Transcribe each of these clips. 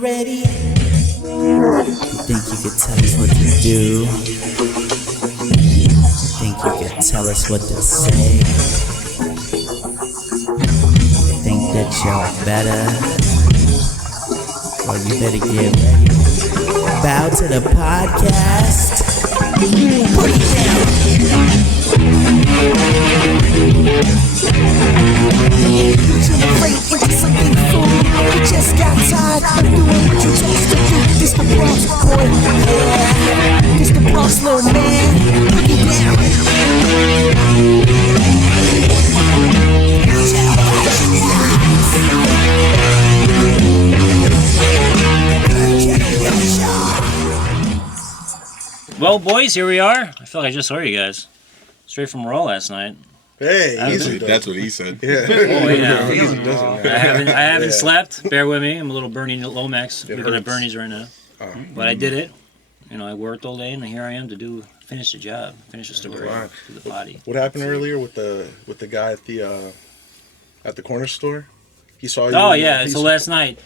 ready? Think you could tell us what to do? Think you could tell us what to say? Think that you're better? Well, you better get ready. Bow to the podcast. Put it down. Generate into something full. We just got tired of doing what you told us to do. This the Bronx boy, yeah. This the Bronx little man. Put it down. Well, boys, here we are. I feel like I just saw you guys. Straight from Raw last night. Hey, easy. That's what he said. Yeah. Oh, yeah. Easy doesn't. I haven't slept. Bear with me. I'm a little Bernie Lomax. I'm looking at Bernie's right now. But I did it. You know, I worked all day, and here I am to finish the job, finish the story to the body. What happened earlier with the guy at the corner store? He saw you. Oh yeah. So last night,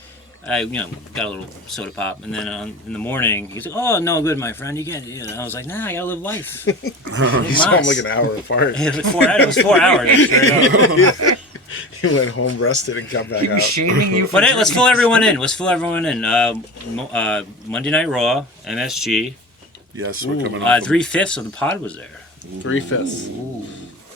I got a little soda pop, and then in the morning he's like, "Oh no, good, my friend. You get it." And I was like, "Nah, I gotta live life." You saw him like an hour apart. It was 4 hours. It was 4 hours. Straight up. Yeah. He went home, rested, and got back He was out. shaming you. But hey, let's fill everyone in. Monday Night Raw, MSG. Yes, we're coming up. 3/5 of the pod was there. 3/5. Ooh.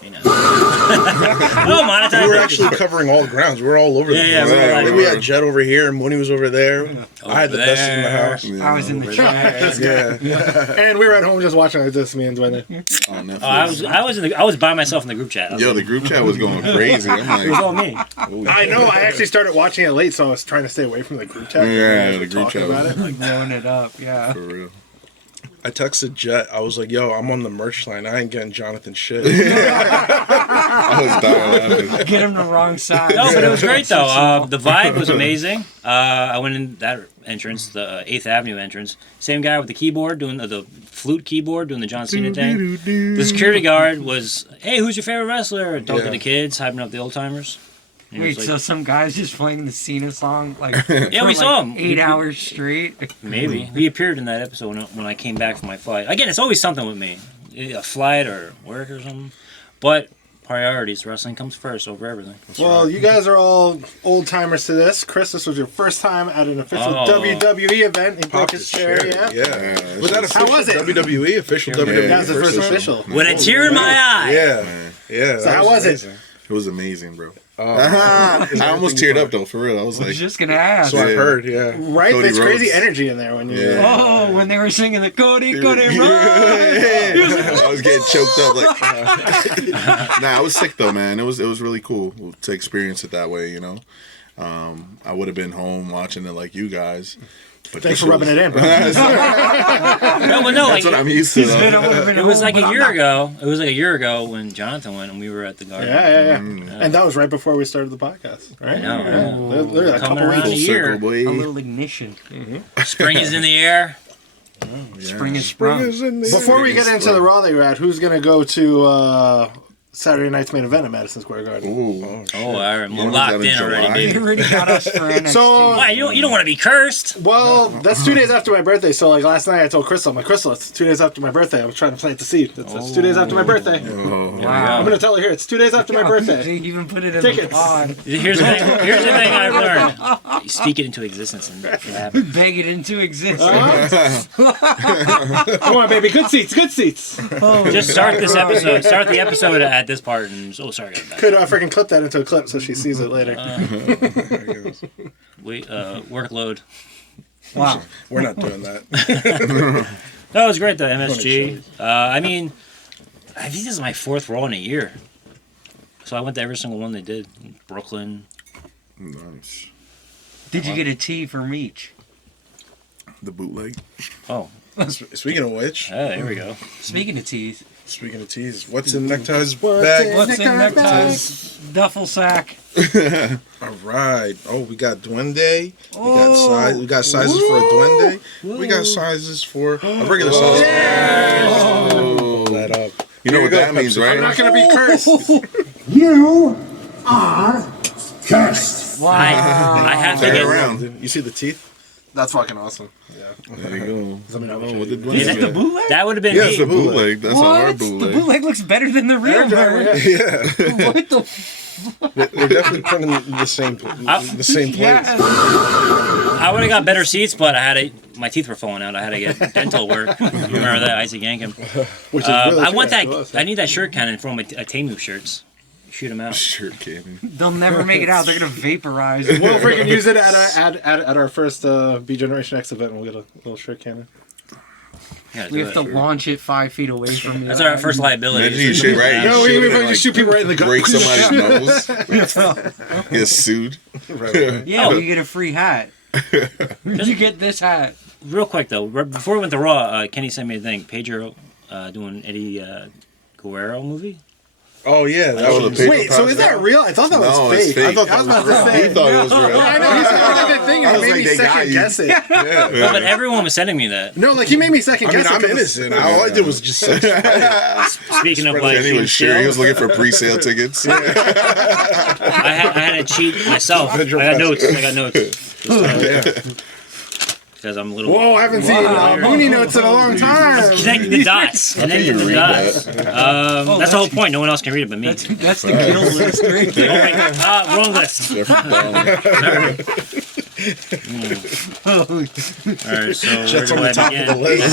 You know. No, monetize. We were actually covering all grounds. We were all over the place. Yeah, I think we had Jet over here, and Mooney was over there. I had the best in the house. I was in the chat. Yeah. And we were at home just watching like this, me and Dwayne. I was by myself in the group chat. Yo, the group chat was going crazy. I'm like, It was all me. I know. I actually started watching it late, so I was trying to stay away from the group chat. Yeah, the group talking chat about was it. Like blowing it up, yeah. for real. I texted Jet. I was like, "Yo, I'm on the merch line. I ain't getting Jonathan shit." I was dying laughing. Get him the wrong side. No, but it was great though. The vibe was amazing. I went in that entrance, the 8th Avenue entrance. Same guy with the keyboard doing the flute keyboard doing the John Cena thing. The security guard was, "Hey, who's your favorite wrestler?" Talking to the kids, hyping up the old timers. Wait, so some guy's just playing the Cena song like Yeah, we saw him 8 hours straight? Maybe. He appeared in that episode when I came back from my flight. Again, it's always something with me. A flight or work or something. But priorities, wrestling comes first over everything. Well, you guys are all old timers to this. Chris, this was your first time at an official WWE event. He broke his chair, yeah. Was that official? How was it? WWE official WWE. That was the first official. With a tear in my eye. Yeah. So how was it? It was amazing, bro. I almost teared up though, for real. I was I was like, just gonna ask. So I've heard, yeah. Right? Cody There's crazy Rhodes. energy in there when you. Oh, when they were singing the Cody Rhodes. I was getting choked up. Like, nah, I was sick though, man. It was really cool to experience it that way. You know, I would have been home watching it like you guys. But Thanks for rubbing it in, bro. That's what I'm used to. Though. It was like a year ago. It was like a year ago when Jonathan went and we were at the Garden. Yeah. And that was right before we started the podcast, right? I know, Literally a Coming couple around weeks. a year. Circle, boy. A little ignition. Spring is in the air. Spring is sprung. Before we get into the Raw that you're at, who's going to go to Saturday night's main event at Madison Square Garden? Ooh. Oh, I'm You know locked that in in already, July. baby. You already got us for NXT. So- Why, you don't want to be cursed? Well, that's 2 days after my birthday. So, like last night, I told Crystal, I'm like, Crystal, it's 2 days after my birthday. I was trying to plant the seed. It's 2 days after my birthday. Wow. I'm going to tell her here, it's 2 days after my birthday. They even put it in the Tickets. pod. Here's the thing I've learned. You speak it into existence and it happens. Beg it into existence. Come on, baby. Good seats. Just start this episode. Start the episode at this part and sorry about that. Could freaking clip that into a clip so she sees it later. Workload. Wow. We're not doing that. That was great though, MSG. I mean, I think this is my 4th Raw in a year. So I went to every single one they did. Brooklyn. Nice. Did you get a tea from each? The bootleg. Oh, Speaking of which, there we go. Speaking of teas, speaking of teas, what's in Necktie's bag? what's in Necktie's duffel sack? All right. Oh, we got Duende. We got sizes for a Duende. We got sizes for a regular size. Pull that up. You know what that means, right? I'm not going to be cursed. You are cursed. I have to Turn get around. You see the teeth? That's fucking awesome. Yeah. There you go. I mean, I wish I What did did. Is that Wednesday? The bootleg? That would have been Yeah, me. it's the bootleg. That's What? our The bootleg. bootleg looks better than the real version. Yeah, What the? we're definitely putting the same place. Yeah. I would have got better seats, but my teeth were falling out. I had to get dental work. You remember that, Isaac Yankem? Which is really I want true, that. to us. I need that shirt cannon from a Temu shirts. Shoot them out. Shirt cannon. They'll never make it out. They're gonna vaporize. We'll freaking use it at our first B Generation X event, and we'll get a little shirt cannon. Yeah, We have to launch it 5 feet away from you. That's our first liability. Imagine you shit right. No, You we shit fucking and, just shoot people right in the gut. break somebody's nose. Get sued. Yeah, you get a free hat. You get this hat. Real quick though, before we went to Raw, Kenny sent me a thing. Pedro doing Eddie Guerrero movie. Oh yeah, that Oh, was the paper Wait, so is that real? I thought that No, was it's fake. fake. I thought that was real. He thought it was real. I know, he said that thing I and was he made like, me they got second you. guess it. No, but everyone was sending me that. No, like he made me second I mean, guess it. I'm 'cause innocent. All I did was just search. Speaking of like, Kenny was sure he was looking for pre-sale tickets. I had to cheat myself. I got notes. Because I'm a little. Whoa, I haven't seen Mooney notes in a long time. Connecting the dots. Connecting the read dots. That's the whole point. No one else can read it but me. That's the guild list right there. Oh, wait. Wrong list. Alright, so where That's do on I the top begin? of the list.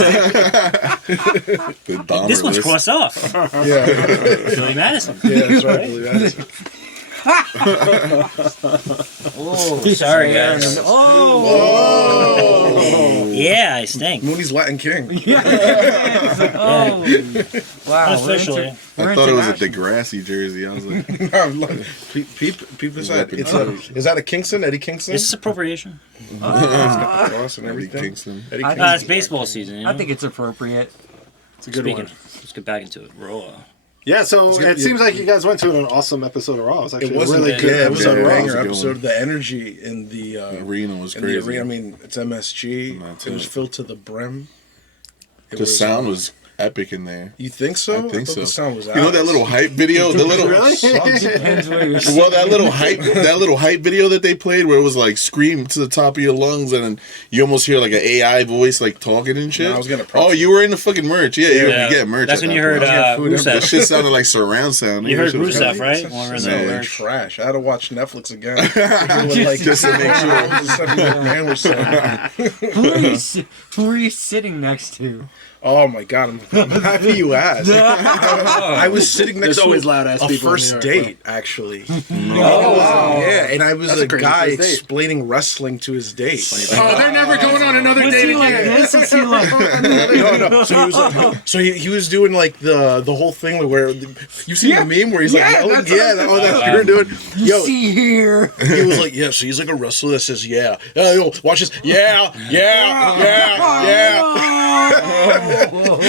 The bomber This one's list. crossed off. Yeah, Billy Madison. yeah, that's right. Billy Madison. Oh, sorry guys. Oh. Yeah, I stink. Mooney's Latin King. Oh. Wow. Officially. We're I thought it was a international. Degrassi jersey. I was like, Peep this out. Is that a Kingston? Eddie Kingston? This is appropriation. Cross and Eddie everything. Kingston. Eddie I- Kingston. It's baseball season. You know? I think it's appropriate. It's a good Speaking, one. let's get back into it. Raw. Yeah, so good, it seems like you guys went to an awesome episode of Raw. It was actually It wasn't really good. Yeah, it was Yeah, a it was banger a good episode. one. The energy in the The arena was in the crazy. arena. I mean, it's MSG. That's It was it. filled to the brim. It The sound was epic in there. You think so? I think thought so. The sound was You know that ass. little hype video? The little Depends where you're well, that little hype video that they played where it was like scream to the top of your lungs and then you almost hear like an AI voice like talking and shit. No, I was gonna oh, you were in the fucking merch. Yeah, you get merch. That's at when that you heard point. That That Rusev. shit sounded like surround sound. You heard That shit was Rusev, crazy. right? When we were in the Man. merch. Trash. I had to watch Netflix again. Just to make sure. Man was saying. Who are you sitting next to? Oh my god, I'm happy you asked. I was sitting next There's to always loud-ass a people in first New York, date, actually. wow. Yeah, and I was That's a a crazy guy first date. explaining wrestling to his date. Oh, they're never going on another Was date he like again. this? Was he like? No. So he was like, he was doing like the whole thing where you see the meme where he's like, yelling? that's what Yeah, that's what you're doing. Yo, See here. he was like, yeah. So he's like a wrestler that says, yeah. Yo, watch this. Yeah. Well,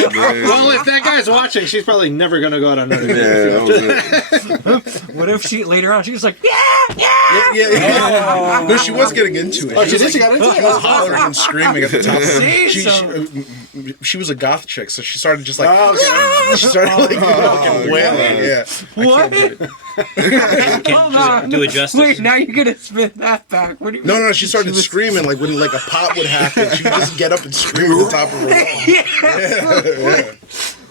if that guy's watching, she's probably never going to go on another date. Yeah, that was it. What if she later on she was like, yeah. Yeah. No, she was getting into it. Oh, she did? She got into She was it? hollering and screaming at the top. See? She was a goth chick, so she started just like Oh, okay. she started like fucking wailing. Yeah. What? Hold on. Do it justice. Wait, now you're gonna spin that back. What do you mean? No, she started screaming like when like a pop would happen. She would just get up and scream at the top of her lungs.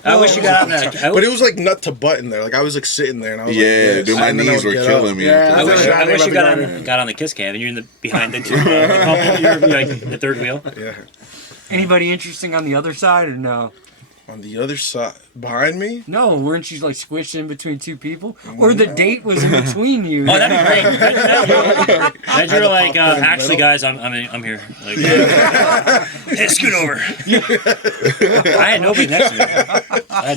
I wish you got on that. But it was like nut to butt in there. Like I was like sitting there and I was like, Yeah, this, dude, my and then I knees would were get killing up. me. Yeah, I wish you about got on the kiss cam and you're in the behind the two. You're like the third wheel. Yeah. Anybody interesting on the other side or no? On the other side, behind me. No, weren't you like squished in between two people? Or the date was in between you? Oh, that'd be great. Imagine you're like, popcorn in the actually, middle. guys, I'm here. Like, hey, scoot over. I had nobody next to me. Yeah,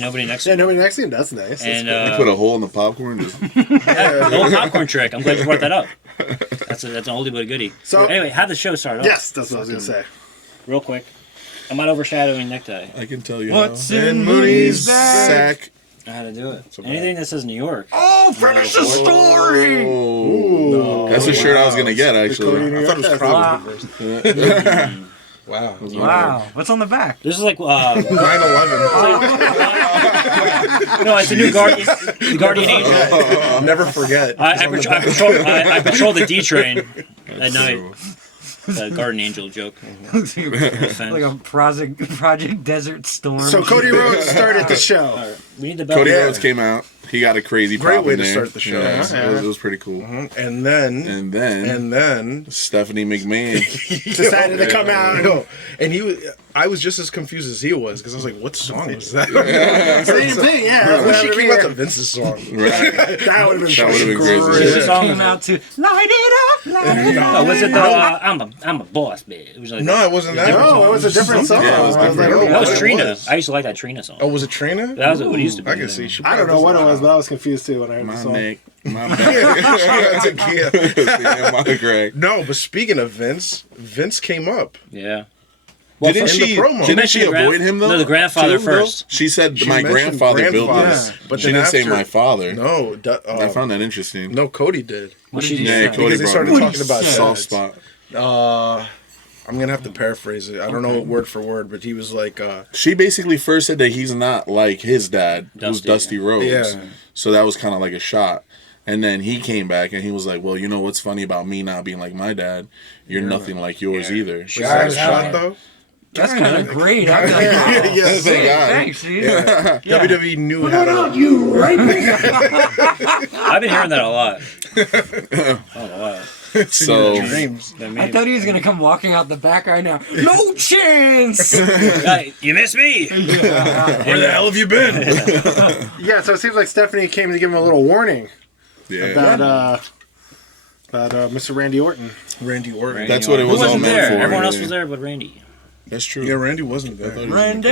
nobody next to you? That's nice. And You put a hole in the popcorn. Just, the old popcorn trick. I'm glad you brought that up. That's an oldie but a goodie. So- Anyway, how the show started off. Yes, that's what I was going to say. Real quick. I'm not overshadowing Necktie. I can tell you What's how. in Mooney's bag? Sack. I had to do it. Anything that says New York. Oh, finish the story! Oh, that's the shirt I was gonna get I actually. thought it was crop at first. Wow. Wow. What's on the back? This is like 9/11. no, it's a new Guardian Angel. I'll never forget. I patrol the D train at night. The Garden Angel joke. Like a Project Desert Storm. So Cody Rhodes started the show. We need the belt. Cody Rhodes came out. He got a crazy Great pop way in to there. start the show. Yeah, it was pretty cool. And then And then Stephanie McMahon. Decided to come out. No, and I was just as confused as he was because I was like, "What song was that?" Same thing, yeah. I wish she came out to Vince's song. That would have been great. This Yeah. song came out to light it up, light it up. Oh, was it the I'm a boss, man? It was like No, it wasn't that. No, it was a different song. Yeah, it was I was like, different. that was What it Trina. was. I used to like that Trina song. Oh, was it Trina? That was what it used to be. I can see. She I don't know what it was, but but I was confused too when I heard the My song. neck, my Yeah, back. yeah. My Greg. No, but speaking of Vince came up. Yeah. Well, Didn't in she? the promo. Didn't she mentioned the avoid him though? No, the grandfather too, though? first. She said She my mentioned grandfather built grandfather. this, But she then didn't say after- my father. No, I found that interesting. no, Cody did. What did you Yeah, say? Cody Because they brought started it up. talking about Soft dads. spot. I'm gonna have to paraphrase it. I don't know it word for word, but he was like, She basically first said that he's not like his dad, who's Dusty. Dusty Rhodes. Yeah. So that was kind of like a shot. And then he came back and he was like, well, you know what's funny about me not being like my dad? You're nothing like yours either. "Was that a shot though?" That's kind of great. I'd be like, oh, Yes. Thank God. thanks, dude. WWE knew how to. You right? I've been hearing that a lot. Oh wow. So Dreams. I thought he was gonna come walking out the back right now. No chance. Hey, you missed me. Where the hell have you been? Yeah, so it seems like Stephanie came to give him a little warning yeah. about Mr. Randy Orton. Randy Orton. That's what it Who was all wasn't meant there? for. Everyone else yeah. was there but Randy. That's true. Yeah, Randy wasn't there. Randy,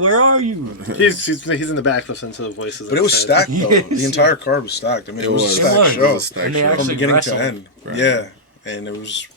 where are you? He's in the back listening to the voices. But it was outside. stacked though. The entire card was stacked. I mean, it was a was. stacked It was. show It was a stacked And they show. from actually beginning wrestled. to end. Right. Yeah, and it was.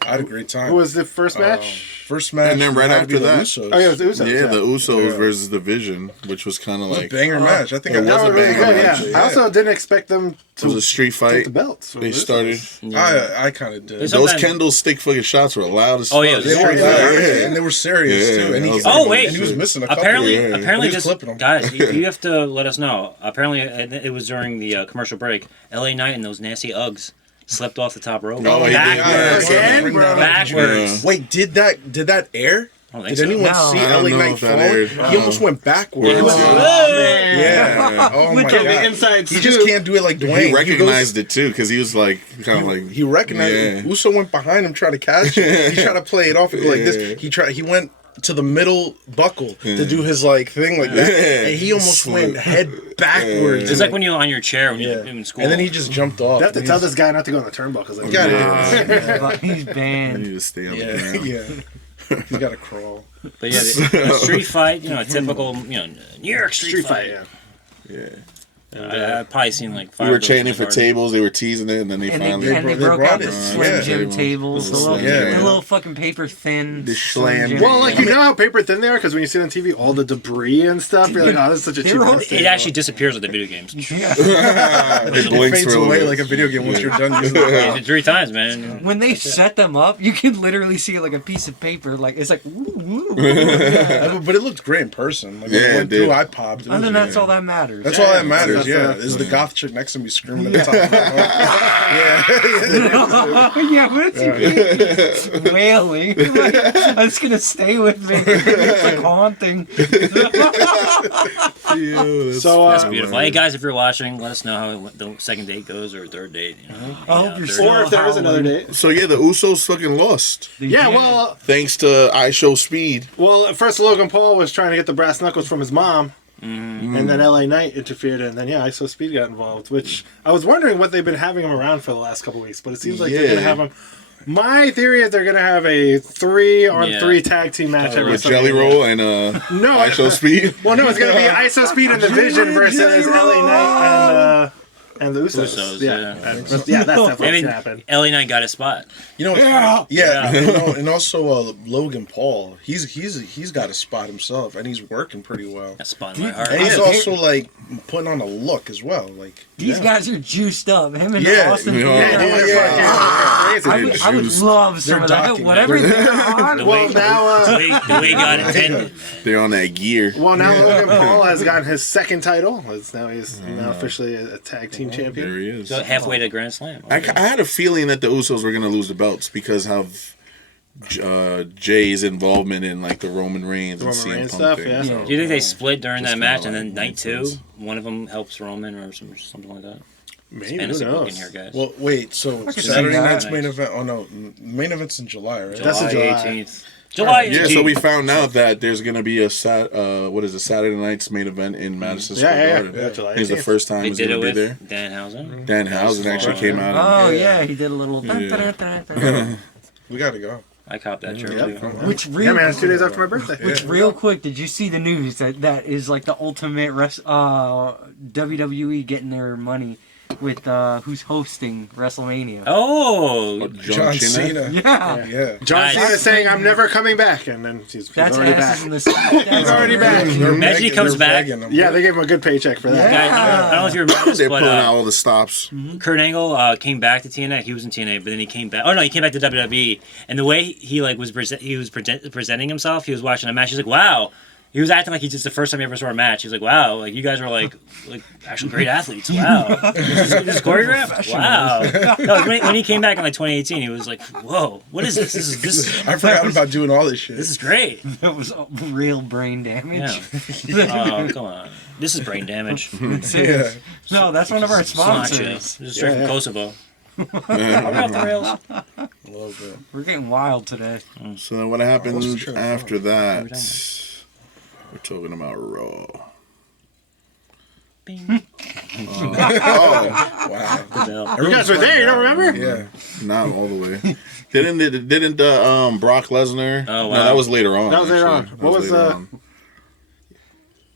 I had a great time. Who was the first match? First match? And then right had to be after the that- Usos. Oh yeah, it was the Usos. Yeah, the Usos Yeah. versus the Vision, which was kind of It was a like banger match. I think It I was That was was a really banger good. match, Yeah. I also didn't expect them it was a to street take fight. the belts. They started. I kind of did. There's Those Sometimes- Kendall stick figure shots were loud as Oh, yeah, fuck. they They were Street loud, Yeah. and they were serious Yeah, too. And that was Oh, wait. and he was missing a couple. Apparently, Yeah. apparently, He was this clipping 'em. guys, you have to let us know. Apparently, it was during the commercial break. LA Knight and those nasty Uggs slipped off the top rope. Oh, he did. backwards. Again, bro. Backwards. Wait, did that air? I don't think Did so. anyone No. see I don't LA know Knight if that fall? aired. He almost went backwards. Yeah. Yeah. Oh my Look at the god. inside He just scoop. can't do it like Dwayne. He recognized it too because he was like kind of like He recognized Yeah. it. Uso went behind him trying to catch it. He tried to play it off and go like Yeah. this. He went to the middle buckle to do his like thing like that. Yeah. And he almost went head backwards. It's like when you're on your chair when Yeah. you're in school. And then he just jumped off. You have to And tell he's- this guy not to go on the turnbuckles. Like, Yeah, But he's you banned. need to stay on the yeah, ground. yeah. He's got to crawl. But yeah, the street fight, a typical, New York street fight. yeah. Yeah. I've probably seen like 5 We were of those in chanting the for garden. tables. They were teasing it, and then they And finally. they they broke brought out the it. Slim Yeah. Jim tables, the little, Yeah. the little fucking paper thin. The Slim slam Jim. Well, like you know how paper thin they are because when you see it on TV, all the debris and stuff, you're like, oh, this is such a cheap. They're all- ass It thing. actually disappears with the video games. Yeah. It It blinks fades for a away little like a bit. video game once you're done using it. Yeah, 3 times, man. When they set them up, you can literally see like a piece of paper. Like it's like, woo, woo. But it looked great in person. Like when Yeah, it it went did. through, I popped. It was- And then that's all that matters. That's all that matters, That's yeah. the- Is the goth chick next to me screaming at the top of my lungs. Yeah, but it's wailing. It's gonna stay with me. It's like haunting. So, That's beautiful. Hey guys, if you're watching, let us know how the second date goes or third date. I hope you're third still- or if there is another date. So yeah, the Usos fucking lost Yeah, well, thanks to IShowSpeed. at first Logan Paul was trying to get the brass knuckles from his mom. And then LA Knight interfered, and then IShowSpeed got involved. Which I was wondering what they've been having him around for the last couple weeks, but it seems like they're Yeah. gonna have him. My theory is they're gonna have a 3-on-3 Yeah. tag team match at With WrestleMania. Jelly Roll and No, IShowSpeed. well, no, it's gonna be IShowSpeed and the Vision versus LA Knight and the Usos. Usos, yeah, yeah. that's definitely what's I mean, gonna happen. LA Knight got his spot. You know, and also Logan Paul. He's got a spot himself, and he's working pretty well. That spot in my heart. And he's Yeah. also like putting on a look as well. Like These guys are juiced up. Him and Yeah. Austin. Yeah. Theory. Yeah. Crazy. I would love some They're of that. docking. Whatever they're on. The Well, way, now, the way God intended. They're on that gear. Logan Paul has gotten his second title. He's now officially a tag team There champion. he is. So halfway to Grand Slam. I had a feeling that the Usos were going to lose the belts because of Jay's involvement in like the Roman Reigns The and Roman CM Reigns Punk stuff, thing. yeah. So, Do you think they split during Just that match, kinda and then like night two, makes sense. one of them helps Roman or something like that? Maybe, who Fantasy booking knows? here, guys. Well, wait. So could see Saturday that. night's main event. Oh no, main event's in July, right? That's in July. 18th. July 18th. Yeah, so we found out that there's gonna be a Saturday night's main event in Madison Square Garden. Yeah, July He's the 18th. first time They he's did it gonna be there. with Danhausen. Danhausen actually came out. Oh And, yeah, he did a little. We gotta go. I copped that shirt Yep. too. Which Yeah, real, man, it's 2 days after my birthday. which real quick, did you see the news that is like the ultimate WWE getting their money with who's hosting WrestleMania? Oh, John Cena. Yeah, Yeah. John Nice. Cena saying, "I'm never coming back," and then he's that's already asses back. in the seat. He's already back. Imagine he comes back. Yeah, they gave him a good paycheck for that. guys, I don't know if you remember this, they're but pulling out all the stops. Kurt Angle came back to TNA. He was in TNA, but then he came back. Oh no, he came back to WWE. And the way he like was presenting himself, he was watching a match. He's like, "Wow." He was acting like he's just the first time he ever saw a match. He's like, "Wow, like you guys are like actually great athletes. Wow, this is choreographed. Wow." No, when he came back in like 2018, he was like, "Whoa, what is this? This I forgot about doing all this shit. is great." That was real brain damage. Yeah. Oh, come on. This is brain damage. Yeah. No, that's one of our It's not chill. sponsors. This is straight from Kosovo. Are we off the rails? A little bit. We're getting wild today. So then what happened What's the train after Every time. that? We're talking about Raw. Bing. Oh, Wow. The bell. You guys were there, you don't remember? Yeah. not all the way. Didn't Brock Lesnar? Oh, wow. No, that was later on. That was later actually. on. That What was, later on.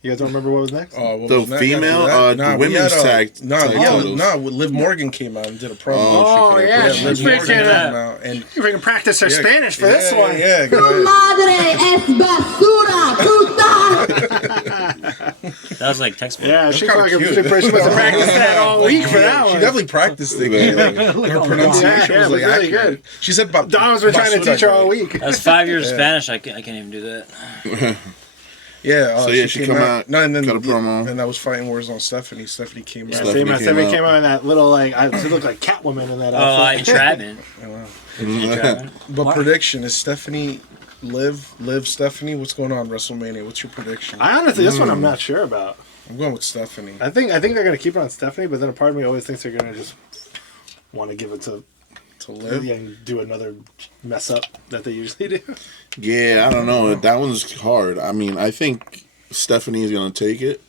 You guys don't remember what was next? Oh, what The was that? female, After that? the women's tag titles. Liv Morgan came out and did a promo. Oh, she yeah, came out. she's Liv Morgan freaking came out. out and You freaking practice her yeah, Spanish for this one. Yeah, go ahead. Madre es basura, puta. That was like textbook. Yeah, she kinda fucking cute. she must have practiced that all week for that She one. definitely practiced it. Her pronunciation Yeah, was like really accurate. good. She said about Dom's been trying to teach her all week. That was 5 years of Spanish. I can't even do that. Yeah. So, yeah, she came come out, No, and then cut a promo. and that was Fighting Words on Stephanie. Stephanie came Yeah, out. Stephanie Stephanie came came out. out in that little, like, she looked like Catwoman in that Oh, outfit. entrapment. Wow. Entrapment. But prediction is Stephanie Liv Stephanie. What's going on WrestleMania? What's your prediction? I honestly, this one I'm not sure about. I'm going with Stephanie. I think they're gonna keep it on Stephanie, but then a part of me always thinks they're gonna just want to give it to To Liv. Lily and do another mess up that they usually do. Yeah, I don't know. That one's hard. I mean, I think Stephanie's gonna take it,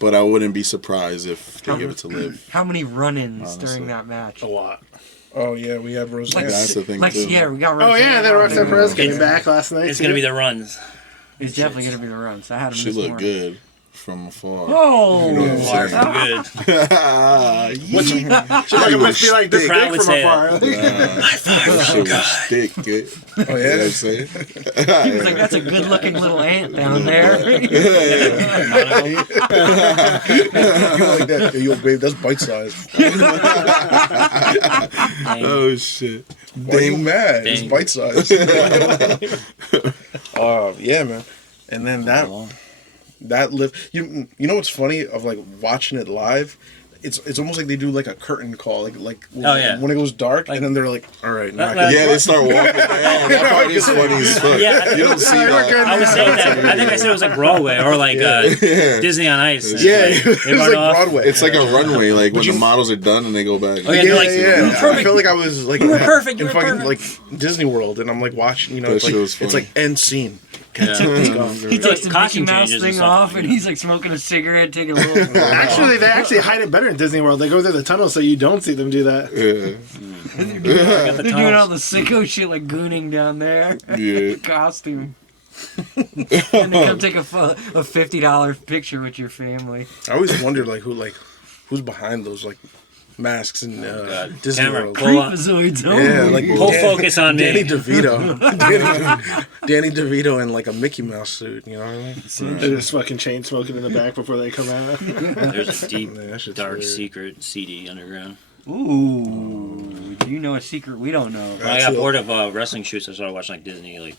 but I wouldn't be surprised if they give it to Liv. How many run-ins Honestly. during that match? A lot. Oh yeah, we have Roseanne. Like, that's the thing, like too. yeah, we got. Oh yeah, then Roxanne Perez It's- came back last night. It's gonna be the runs. It's definitely gonna be the runs. I had him She this looked morning. good from afar. Oh, You know what Far I'm saying? from good. She like must be like this The crowd big would from say afar. That shit was thick, kid. Oh You know what yeah. I'm saying? he was like, "That's a good-looking little ant down there." You like that? Yo, babe, that's bite size. Oh shit. Why are you mad? It's Dang. bite size. Yeah, man. And then that live. You know what's funny of like watching it live? It's almost like they do like a curtain call, like Oh, yeah. when it goes dark, Like- and then they're like, all right, now I Like- can- Yeah, they start walking. Oh, that part is funny as fuck. Yeah. You don't see that. I was saying that. I think I said it was like Broadway or like Disney on Ice. yeah, Like, it was they run like off. Broadway. It's like a runway, like when you- the models are done and they go back. Oh, yeah, Yeah, they're like, yeah. "You were I perfect." feel like I was like You were perfect, you in were fucking perfect. like Disney World, and I'm like watching. You know, That it's like shit was it's funny. like end scene. He Like takes the Mickey costume Mouse changes and thing stuff. off, and he's like smoking a cigarette, taking a little. Actually, they actually hide it better in Disney World. They go through the tunnel so you don't see them do that. Yeah. Got the They're doing all tunnels. the sicko shit like gooning down there. Yeah. Costume. And they come take a $50 picture with your family. I always wondered who's behind those like masks in God. Disney Camera, World. pull up. Creepazoids. Yeah, like Pull focus on Danny me. DeVito, Danny DeVito in like a Mickey Mouse suit. You know what I mean? They're just fucking chain smoking in the back before they come out. There's a deep, Yeah, that shit's dark weird. secret CD underground. Ooh. Do you know a secret we don't know? When I got bored of wrestling shoots, I started watching like Disney, like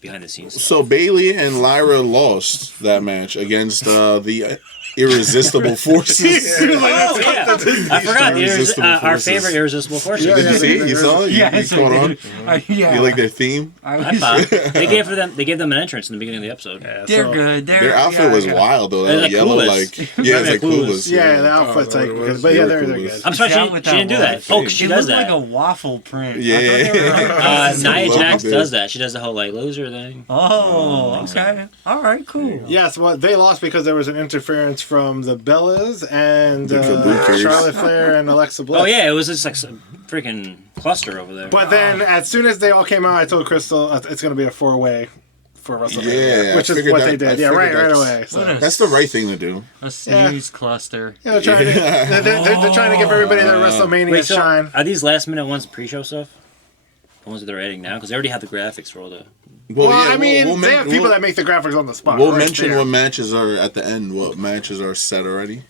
behind the scenes. So Bayley and Lyra lost that match against the Irresistible Forces. Oh yeah, I forgot Irresistible our Forces. favorite Irresistible Forces. Did you see? You saw it? Yes, You caught I on? did. Yeah. You like their theme? I thought they gave them an entrance in the beginning of the episode. Yeah, They're so- good. Their outfit was wild though. They're That like yellow, clueless. like yeah, it's like Clueless. clueless. Yeah, the outfit's like, but yeah, they're clueless. good. I'm surprised Is that she what didn't do that. was? Oh, 'cause she It does looked that. like a waffle print. Yeah. I thought they were- Nia Well, Jax they- does that. She does the whole like loser thing. Oh, okay. All right, cool. Yes, well, they lost because there was an interference from the Bellas and The Kabukers. Charlotte Flair and Alexa Bliss. Oh yeah, it was just like some freaking cluster over there. But then, as soon as they all came out, I told Crystal it's going to be a 4-way for WrestleMania, Yeah, which I is figured what that- they did. I Yeah, figured right that's- away. So. What a That's the right thing to do. A snooze cluster. Yeah, they're trying to, they're trying to give everybody their WrestleMania Wait, so shine. are these last minute ones pre-show stuff? The ones that they're adding now? Because they already have the graphics for all the. Well, yeah, I mean, we'll they have people that make the graphics on the spot. We'll right mention there. what matches are at the end, what matches are set already,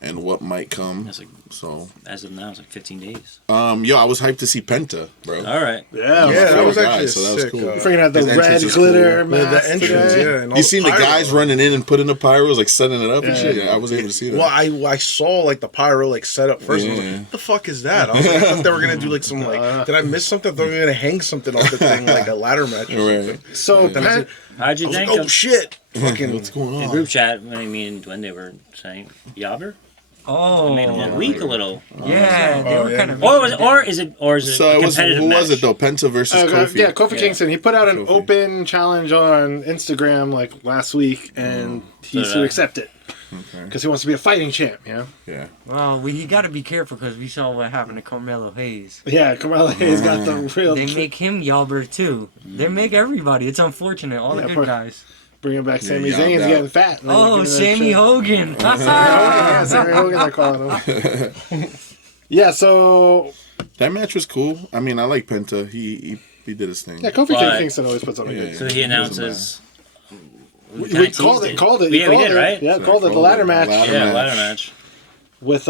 and what might come. That's like, So, as of now, it's like 15 days. yo, I was hyped to see Penta, bro. All right. Yeah, Yeah, that was guy, actually so that was sick. cool. Freaking out the His entrance red is glitter cool. mask The entrance, today. yeah. And all You seen the pyro. guys running in and putting the pyros, like setting it up and Yeah. shit? Yeah, I was able to see that. Well, I saw like the pyro like set up first. And I was Yeah. like, what the fuck is that? I was like, I thought they were gonna do like some like. Did I miss something? I thought they were gonna hang something off the thing like a ladder match. Or Right. something. So, Then I Pen- How'd I you was think? like, oh of- shit! Fucking What's going in on? group chat, when me and Duende were saying Yobber Oh. made him look weak a little. Yeah, they were yeah. kind of. Or is it So a it was competitive who match? was it though? Penta versus Kofi. yeah, Kofi Yeah. Kingston. He put out an Kofi. open challenge on Instagram like last week, and he So, should accept it Okay. because he wants to be a fighting champ. You know? Yeah. Well, you got to be careful because we saw what happened to Carmelo Hayes. Yeah, Kamala Hayes got the real. They make him Yalber too. They make everybody. It's unfortunate. All the Yeah, good poor- guys. Bringing back Sami yeah, Zayn's yeah. getting fat. Like, Oh, giving that Sammy shit. Hogan. Yeah, Sammy Hogan, they're calling him. Yeah, so That match was cool. I mean, I like Penta. He did his thing. yeah, Kofi But- Kingston always puts on a good. Yeah. So he announces. We kinda called teased it. Called it. Yeah, You we called did, it. right? Yeah, So called it. The ladder match Ladder Yeah, match. ladder match. with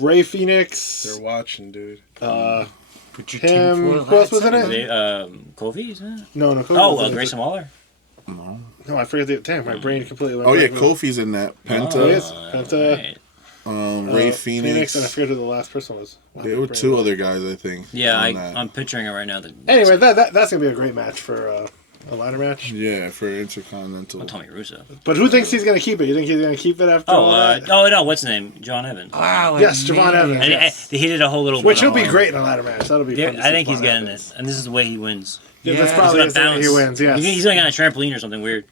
Ray Phoenix. they're watching, dude. Put your Him. tinfoil Who else was in hats it? Kofi, isn't it? No, Kofi Oh, wasn't in it. Grayson Waller. No, I forget the. Damn, my brain completely went. Oh yeah, blank. Kofi's in that. Oh, Penta, yes. Penta. Right. Ray Phoenix, and I Phoenix. forget who the last person was. Wow, There my were brain two went. other guys, I think. Yeah, on that. I'm picturing it right now. Anyway, that's gonna be a great match for a ladder match. Yeah, for Intercontinental. Tommy Russo. But who thinks he's gonna keep it? You think he's gonna keep it after all that? No, what's his name? John Evans. Wow. Yes, Javon man. Evans. And Yes. he did a whole little. Which he'll be one-on-one. great in a ladder match. That'll be. Yeah, Fun to I see think he's Javon getting Evans. this, and this is the way he wins. Yeah, Yeah. that's He's probably gonna the way bounce. he wins. Yes. He's gonna get on a trampoline or something weird.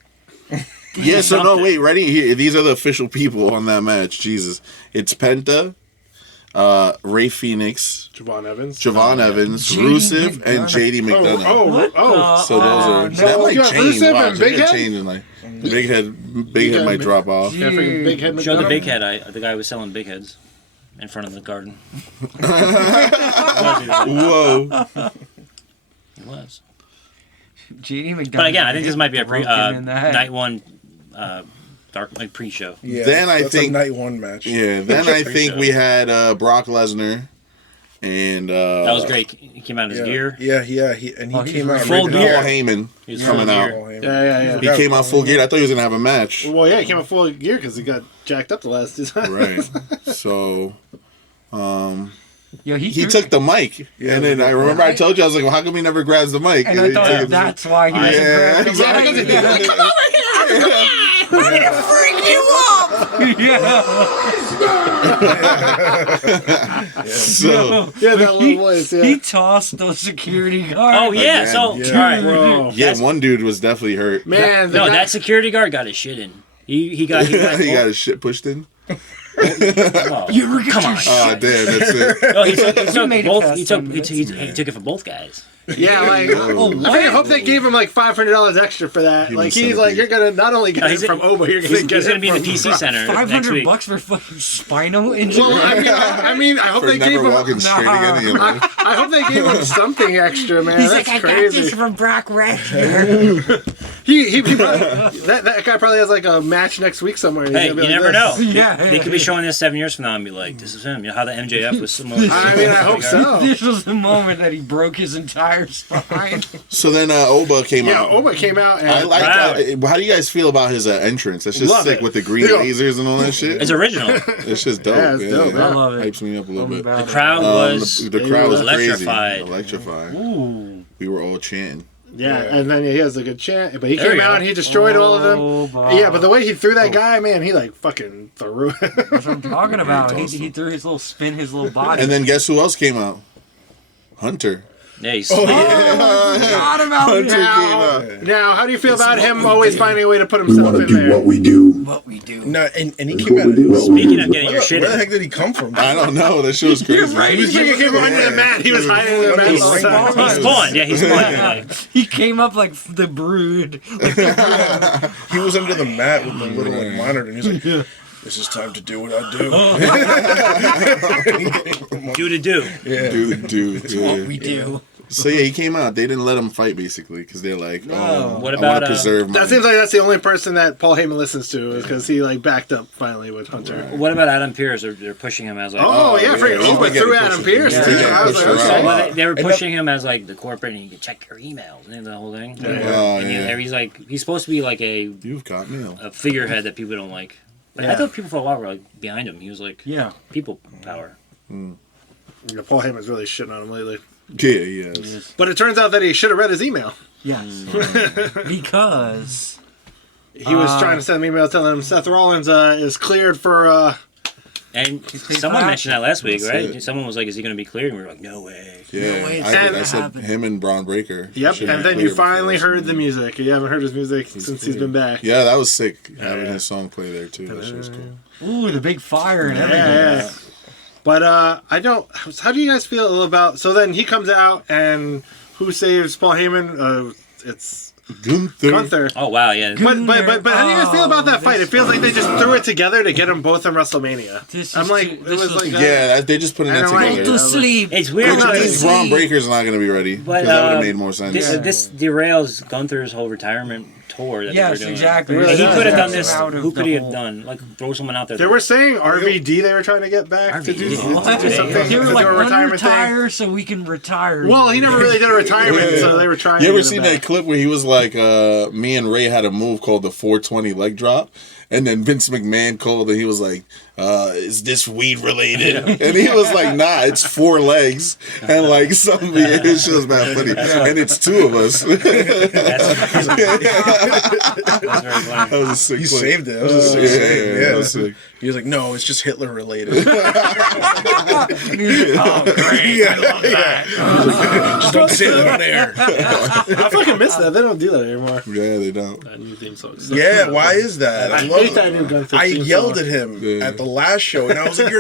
Yeah, so no, Something. wait, ready? Here, these are the official people on that match. Jesus. It's Penta, Ray Phoenix, Javon Evans. Javon Evans, JD Rusev, McDonough. and JD McDonough. What Oh. the- So those are no. that might You have change. Rusev Watch, and it Big could Head? change in like Big Head might Big- drop off. Yeah, freaking big head. Show the McDonough. big head. The guy was selling big heads in front of the garden. Whoa! He was. JD McDonough. But again, I think this might be a Broken in the head. night one, dark like pre-show. Yeah, Then I that's think- a night one match. Yeah. Then I think Pre-show. we had Brock Lesnar, and That was great. He came out in his Yeah, gear. yeah, he Oh, he's came out full ripping gear. Paul Heyman He was coming full out. gear. Paul Heyman. Yeah. He came out full gear. I thought he was gonna have a match. Well, yeah, he came out full gear because he got jacked up the last two times. Right. So Yo, he took the mic, Yeah, and then I remember I told you I was like, "Well, how come he never grabs the mic?" And I he thought took it- that's why he was Yeah, grabbing exactly. So Yeah, that little voice. Yeah. He tossed those security guards. Oh yeah. Again. So Yeah. all right. Bro. yeah, one dude was definitely hurt. Man, the No, guy- that security guard got his shit in. He got. he got his shit pushed in. oh, come on. Oh damn, that's it. No, he took made it both. past He took. 10 He, minutes. he took it for both guys. Yeah, like Oh, I really hope they gave him like $500 extra for that. Human Like he's like, centipede. you're gonna not only get No, it he's- from Oba, you're gonna He's get going to it be in the from PC Brock. center next $500 week. bucks for fucking spinal injury. Well, I mean, I hope For they gave never him. walking straight again in your life. I hope they gave him something extra, man. He's That's like, I got crazy. this from Brock Lesnar. that guy probably has like a match next week somewhere. Hey, you never know. Yeah, They could be showing this 7 years from now and be like, "This is him." You know how the MJF was similar. I mean, I hope so. This was the moment that he broke his entire spine. So then Oba came Yeah, out. Oba came out and I like that. How do you guys feel about his entrance? That's just Love sick it. with the green lasers and all that shit. It's original. It's just dope. Yeah, it's dope, I love it. Hypes me up a little bit. The crowd was the crowd was electrified. crazy. Electrified. Ooh. We were all chanting. yeah, and then he has a good chant. But he There came we out go. and he destroyed all of them. Oh, Bob. Yeah, but the way he threw that guy, man, he like fucking threw it. That's what I'm talking about. He threw his little spin, his little body. And then guess who else came out? Hunter. Yeah, he's forgot about Hunter it. came out. Now, how do you feel about him always finding a way to put himself in there? we do. What we do. No, and he came out. Speaking of getting your shit Where the in, heck did he come from? I don't know. That shit was crazy. right. He came under the mat. He was hiding in the mat all the time. he spawned. Yeah, he spawned. Like, He came up like the Brood. He was under the mat with the little like, monitor, and he's like, "This is time to do what I do." do to do. Yeah. Dude. Yeah. We do. So yeah, he came out. They didn't let him fight basically because they're like, "Oh, What I about, want to preserve my." That seems like that's the only person that Paul Heyman listens to is because he like backed up finally with Hunter. What about Adam Pearce? They're pushing him as like. Oh yeah, freaking yeah, Oba yeah. through Adam Pearce. Yeah, too. yeah, I was like, pushed okay. around. Well, they were pushing him as like the corporate, and you can check your emails and the whole thing. Oh, And yeah. he's like, he's supposed to be like You've got mail. a figurehead that people don't like. But I Yeah. thought people for a while were like behind him. He was like Yeah. people power. Yeah, Paul Heyman's really shitting on him lately. Yeah, yes. But it turns out that he should have read his email. Yes. Because He was trying to send an email telling him Seth Rollins is cleared for. And paid someone for mentioned that last week, That's right? it. Someone was like, "Is he going to be cleared?" And we were like, "No way." Yeah, No way it's not I said happening. him and Braun Breaker. Yep, should and be then you cleared finally before heard the music. You haven't heard his music since he's been back. Yeah, that was sick. Having his song play there too. That shit was cool. ooh, the big fire and everything. Yeah. But I don't. How do you guys feel about? So then he comes out, and who saves Paul Heyman? It's Gunther. Oh wow, yeah. But how do you guys feel about that fight? It feels like they just threw it together to get them both in WrestleMania. This I'm is like, too- it this was was- like, Yeah, they just putting I that don't like together. To sleep. It's weird. Well, Which not means Braun Breaker's not going to be ready. But Because that would have made more sense. This derails Gunther's whole retirement tour that Yes, they were doing. exactly. Really He does. could have done Takes this. him out of Who the could he have whole- done? Like throw someone out there. They were saying RVD. They were trying to get back to do RVD. What? something. They were to like, do a retirement thing. unretire so we can retire. Well, he never really did a retirement, so they were trying. You to ever get him seen back. that clip where he was like, me and Ray had a move called the 420 leg drop? And then Vince McMahon called and he was like, is this weed related? And he was like, nah, it's 4 legs. And like something, it shit was bad funny. And it's 2 of us. That's very funny. That was a sick He clip. saved it. That was a sick Yeah, save. yeah, Yeah, that was sick. He was like, "No, it's just Hitler related." oh, great. I love that. Just don't say that on air. I fucking miss that. They don't do that anymore. Yeah, they don't. That new theme song. Yeah, why is that? I love hate that new Gunther I theme yelled song. at him Yeah. at the last show, and I was like,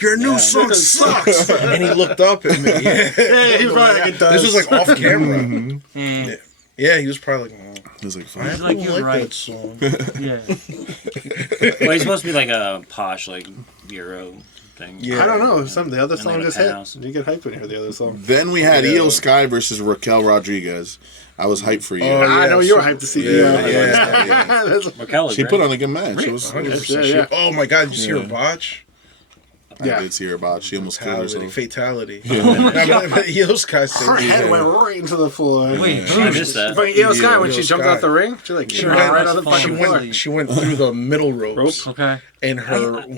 your new song sucks." And he looked up at me. Yeah, he was probably like, it does. This was like off camera. Yeah, he was probably like, It was like, "I fine. He's like, don't you're like right. that song." Yeah. Well, he's supposed to be like a posh, like Euro thing. Yeah. I don't know. The other And song like a just hit. penthouse. You get hyped when you hear the other song. Then we had Yeah. Iyo Sky versus Raquel Rodriguez. I was hyped for you. Oh, I know yeah, you were so- hyped to see Yeah, you. yeah, That's- Raquel is She great. put on a good match. It was, 100%. Yeah. Oh my God! Did you see Yeah. her botch? Yeah. I did see her about. She almost killed Fatality. herself. Fatality. Iyo Sky saved Her me. head went right into the floor. Wait, I missed that. Fucking Iyo Sky when Iyo she jumped Sky. out the ring, she like She came went- out right on the that's fucking funny. floor. She went through the middle ropes, Okay. and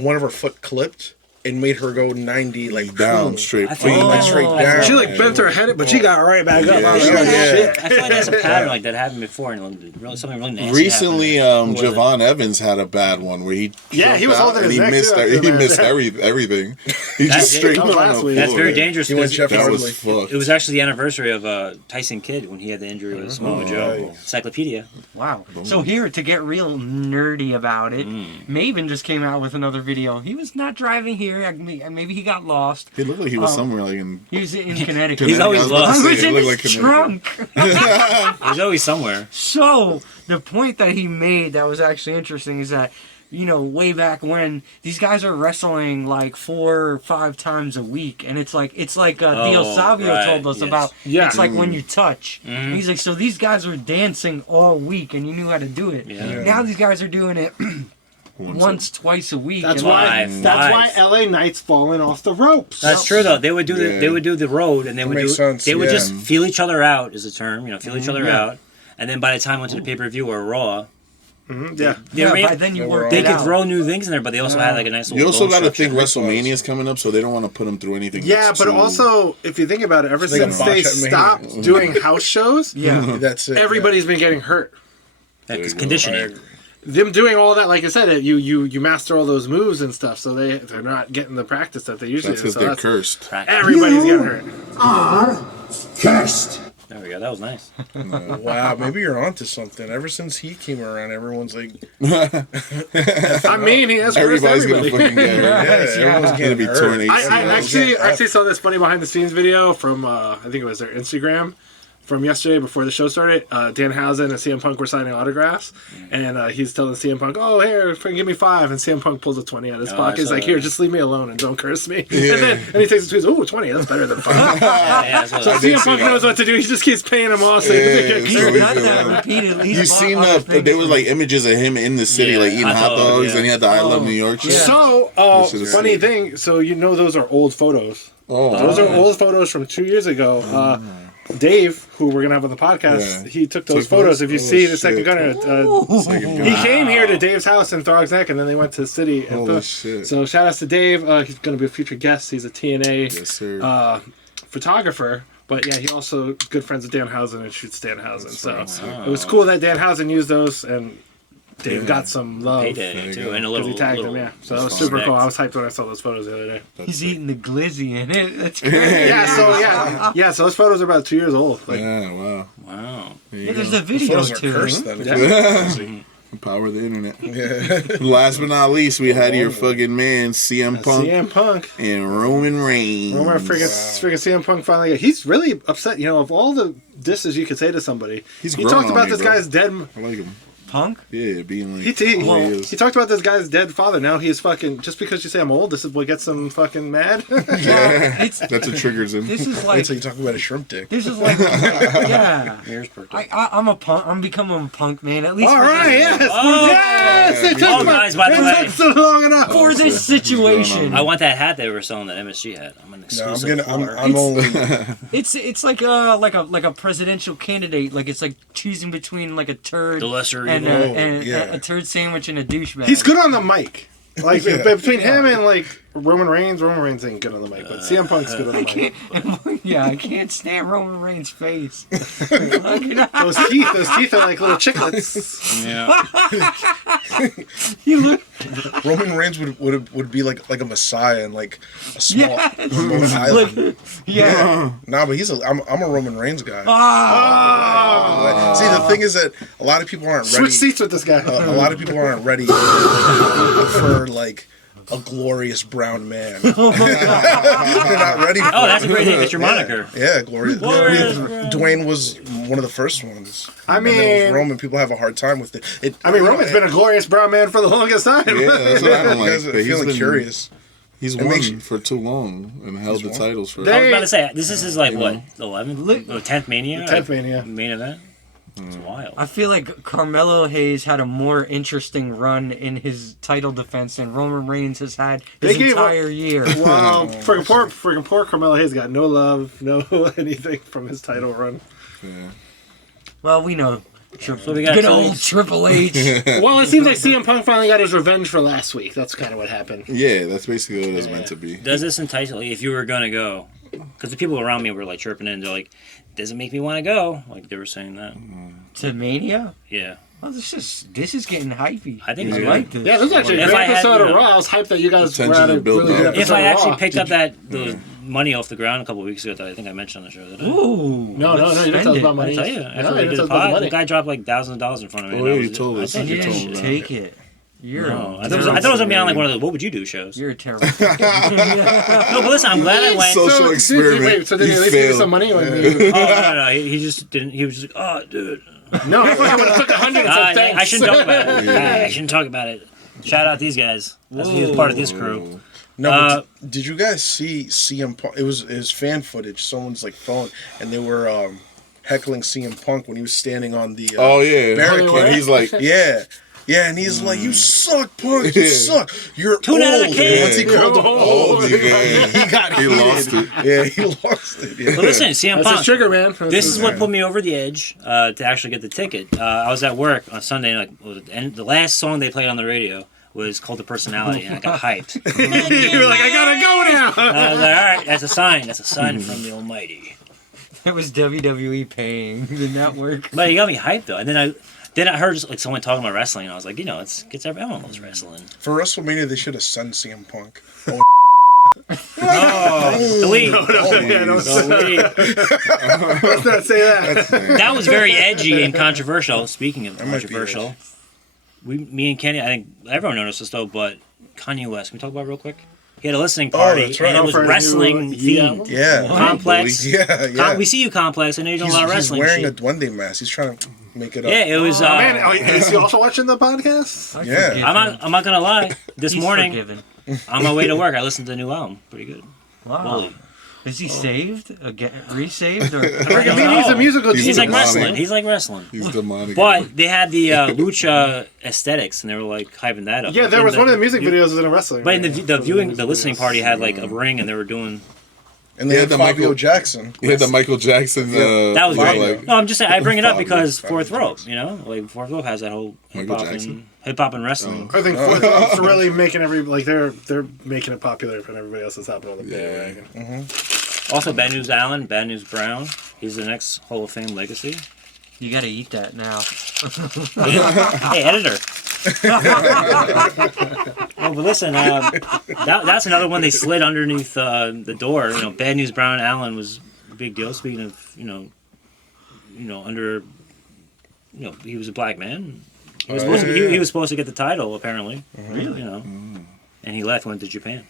one of her foot clipped and made her go 90 like Down boom. straight. I think- Boom. Like straight down. She like bent her head, but she got right back up. I was like, Yeah, oh, yeah. shit. I feel like that's a pattern like that happened before, and really, something really nasty. Recently, happened. Who was it? Javon Evans had a bad one where he Yeah, he was jumped holding out his and neck, he missed too, after he that. missed everything. He That- just straight that put was on last the week. floor. That's very dangerous. He went 'cause Jeff That Hardy. was fucked. It was actually the anniversary of Tyson Kidd when he had the injury with Samoa Joe. Encyclopedia. Wow. So here, to get real nerdy about it, Maven just came out with another video. He was not driving here. Maybe he got lost. It looked like he was somewhere like in. He was in Connecticut. He's always I was about to lost. I say, was it in looked his like Connecticut. trunk. He's always somewhere. So the point that he made that was actually interesting is that way back when, these guys are wrestling like 4 or 5 times a week, and it's like Dio Savio told us about. Yeah. It's like when you touch. He's like, so these guys were dancing all week, and you knew how to do it. Yeah. Now these guys are doing it once, twice a week. That's and why. Live. That's why LA Knight's falling off the ropes. That's true though. They would do the road, and they would makes sense, they would yeah. just feel each other out is the term. Feel each other out, and then by the time it went to the pay-per-view or Raw, Yeah. you know what I Yeah, mean? by then you worked They it could out. throw new things in there, but they also had like a nice little. You also bone got to structure. think WrestleMania's coming up, so they don't want to put them through anything. Yeah, that's but too- also, if you think about it, ever they got since botched they at Mania. stopped doing house shows, Yeah. That's it. everybody's been getting hurt. Yeah, 'cause I conditioning. agree. Them doing all that, like I said, you master all those moves and stuff, so they're not getting the practice that they usually That's do. because So they're that's, cursed. everybody's getting hurt. Are cursed. There we go. That was nice. Wow, maybe you're onto something. Ever since he came around, everyone's like, I mean, he has cursed Everybody's gonna everybody. fucking get hurt. everyone's Gonna getting be hurt. torn. I actually saw this funny behind the scenes video from I think it was their Instagram from yesterday before the show started. Danhausen and CM Punk were signing autographs, and he's telling CM Punk, "Oh, here, give me 5," and CM Punk pulls a 20 out of his pocket. He's saw like, that. "Here, just leave me alone and don't curse me." Yeah. And he takes it to his, "Ooh, 20, that's better than 5." Yeah, that's what So I did CM see Punk that. knows what to do. He just keeps paying them off. So Yeah, they get it's He's cursed. always done been that like- repeatedly. You He's seen bought other things. there was like images of him in the city, Yeah, like eating hot hot dog, dogs, yeah. and he had the I Love New York shit. So, This is funny sick. thing. So those are old photos. Oh, Those are old photos from 2 years ago. Dave, who we're gonna have on the podcast, Yeah. he took those Took photos. those? If you Oh, see the shit. second gunner, Second he guy. came here to Dave's house in Throg's Neck, and then they went to the city. And Holy shit. So shout outs to Dave. He's gonna be a future guest. He's a TNA Yes, sir. photographer. But yeah, he also good friends with Danhausen and shoots Danhausen. So it was cool that Danhausen used those, and Dave got some love Payday There you too, go. and a because little. he tagged little him. Yeah, so that was respect. super cool. I was hyped when I saw those photos the other day. He's eating the glizzy in it. That's great. Yeah, so those photos are about 2 years old. Like, Yeah, wow. Wow. Yeah, there's a video photos are too. cursed then. Power of the internet. Yeah. Last but not least, we had your fucking man CM Punk CM Punk. and Roman Reigns. Remember freaking CM Punk finally. He's really upset. Of all the disses you could say to somebody, He's he grown talked on about me, this bro. guy's dead. I like him. Punk? Yeah, being like He talked about this guy's dead father. Now he's fucking. Just because you say I'm old, this is what gets him fucking mad. Yeah, It's, that's what triggers him. this is Wait like till you talk about a shrimp dick. this is like yeah. Here's Perkins. I'm a punk. I'm becoming a punk man. At least all for right, this- yes, Oh! yes. They Oh, took guys, by the they way. took so long enough. for this situation. I want that hat they were selling that MSG hat. I'm an No, exclusive. I'm only. It's like a presidential candidate. Like it's like choosing between like a turd The lesser and, evil. a turd sandwich and a douchebag. He's good on the mic. Like Yeah. between him and like Roman Reigns ain't good on the mic, but CM Punk's good on the mic. Yeah, I can't stand Roman Reigns' face. Look at Those teeth are like little chiclets. Yeah. he look. Roman Reigns would be like a messiah and like a small Yes. remote island. Yeah. Nah, but I'm a Roman Reigns guy. Ah. See, the thing is that a lot of people aren't ready. Switch seats with this guy. A lot of people aren't ready for like a glorious brown man. They're not ready for Oh, that's a it. great name. That's your moniker. Yeah, glorious. Glorious brown. Dwayne was one of the first ones. I And then with mean, Roman, people have a hard time with it. Roman's been a glorious brown man for the longest time. Yeah, that's what I don't You like. guys are but he's feeling been- curious. He's It makes won you- for too long and held the won. titles for. They- I was about to say, this is his like You what, know. 11th, 10th Mania, 10th Mania. main event. It's wild. I feel like Carmelo Hayes had a more interesting run in his title defense than Roman Reigns has had They his gave entire year. Wow, freaking poor Carmelo Hayes got no love, no anything from his title run. Yeah. Well, we know. So we got Good Cody. old Triple H. Well, it seems like CM Punk finally got his revenge for last week. That's kind of what happened. Yeah, that's basically what it was meant to be. Does this entice, like, if you were gonna go? Because the people around me were like chirping in. They're like, "Doesn't make me want to go." Like they were saying that. To Mania? Yeah. Well, this is getting hypey. I think I it's good. like this. Yeah, this is actually a If good I had, episode you of know, Raw. I was hyped that you guys were Attention at a to build really good up. episode If I of actually Raw. picked up those money off the ground a couple of weeks ago that I think I mentioned on the show. That Ooh. No, you didn't tell us about I money. tell you, No, after you we didn't did tell the us about the pod, money. the guy dropped like $1,000 in front of me. Oh, and I yeah, was- you told I us. think You You it's- told didn't me. take it. You're No, I thought it was gonna be on like one of the "What would you do" shows. you're a terrible. No, but listen, I'm glad I went. Social experiment. Wait, so did he You at least give you failed. some money? Or Oh no, he just didn't. He was just like, "Oh, dude, no, I would have took 100 and said thanks. I shouldn't talk about it. I shouldn't talk about it." Shout out these guys. He was part of this crew. No, but did you guys see CM Punk? It was fan footage, someone's like phone, and they were heckling CM Punk when he was standing on the barricade. And he's like, Yeah, and he's like, "You suck, Punk. You suck. You're Tune out of the old." cage. Once he called him old, he got he heated. lost it. Yeah, he lost it. Yeah. Well, listen, CM That's Punk. his trigger, man. This is what put me over the edge to actually get the ticket. I was at work on Sunday, and the last song they played on the radio was Cult of Personality, and I got hyped. You were like, I gotta go now. I was like, all right, that's a sign. That's a sign from the Almighty. It was WWE paying the network. But he got me hyped though, and then I heard like someone talking about wrestling, and I was like, everyone loves wrestling. For WrestleMania, they should have sent CM Punk. Delete. Let's not say that. That was very edgy and controversial. Speaking of controversial, me and Kenny, I think everyone noticed this though, but Kanye West, can we talk about it real quick? He had a listening party, that's right. and it was For a new wrestling themed. Yeah. Complex. Yeah. We see you, Complex. I know you do a lot of wrestling. He's wearing shit. a duende mask. He's trying to make it up. Yeah, it was. Man, is he also watching the podcast? Yeah. I'm not gonna lie. This He's morning, forgiven. on my way to work, I listened to the new album. Pretty good. Wow. Bully. Is he saved? Again, resaved? Or I mean, he's a musical He's genius. like demonic. wrestling. He's like wrestling. He's demonic. But they had the lucha aesthetics, and they were like hyping that up. Yeah, there was one of the music videos was in a wrestling. But in the listening party had like a ring, and they were doing. And they had the Fabio Michael- Jackson. He had the Michael Jackson. That was Fabio. great. Like, No, I'm just saying. I bring it up because Fabio. Fourth Row. You know, like Fourth Row has that whole Michael Jackson? hip hop and wrestling. I think it's really making they're making it popular, and everybody else is hopping on the bandwagon. Also, Bad News Allen, Bad News Brown. He's the next Hall of Fame legacy. you gotta eat that now. Hey, editor. Well, but listen, that's another one they slid underneath the door. You know, Bad News Brown Allen was a big deal. Speaking of, he was a black man. He was supposed to get the title apparently. Really? You know, and he left, went to Japan.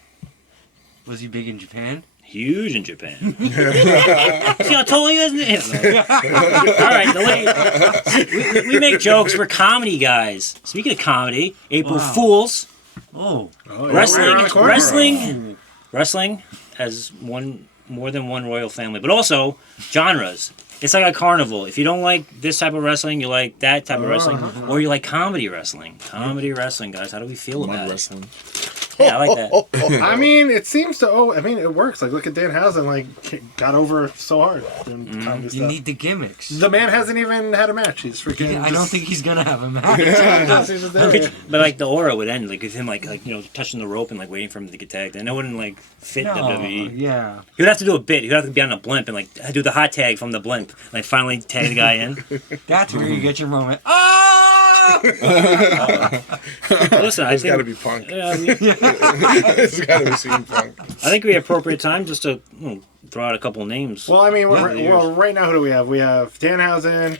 Was he big in Japan? Huge in Japan. See how tall he is? All right, we make jokes. We're comedy guys. Speaking of comedy, April Fools. Oh. Wrestling has more than one royal family, but also genres. It's like a carnival. If you don't like this type of wrestling, you like that type of wrestling, or you like comedy wrestling. Comedy wrestling, guys. How do we feel about wrestling. it? Yeah, I like that. I mean, it seems to. It works. Like, look at Danhausen. Like, got over so hard doing comedy You stuff. need the gimmicks. The man hasn't even had a match. He's freaking. I don't think he's gonna have a match. He's just there. But like the aura would end like with him like touching the rope and like waiting for him to get tagged, and it wouldn't like fit WWE. Yeah. He would have to do a bit. He would have to be on a blimp and like do the hot tag from the blimp, like finally tag the guy in. That's where you get your moment. Oh! Listen, I It's think got to be Punk. it's It's got to be CM Punk. I think we have appropriate time just to throw out a couple names. Well, I mean, Yeah. right now, who do we have? We have Danhausen,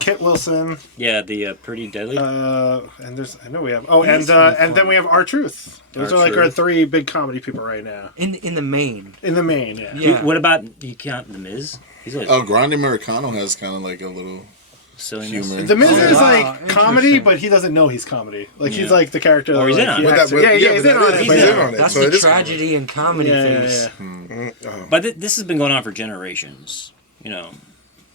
Kit Wilson, Yeah, the Pretty Deadly. and there's I know we have and then we have R-Truth. Those are like our three big comedy people right now. In the main. In the main, yeah. Yeah. What about you count the Miz? He's always Grande Americano has kind of like a little silliness. humor. The Miz is wow, like comedy, interesting. but he doesn't know he's comedy. Like he's Yeah. like the character. Or he's like, in on he it. acts- But yeah, he's in on it. He's but in yeah. on it. That's So the it is tragedy and comedy Yeah, face. But this has been going on for generations. You know,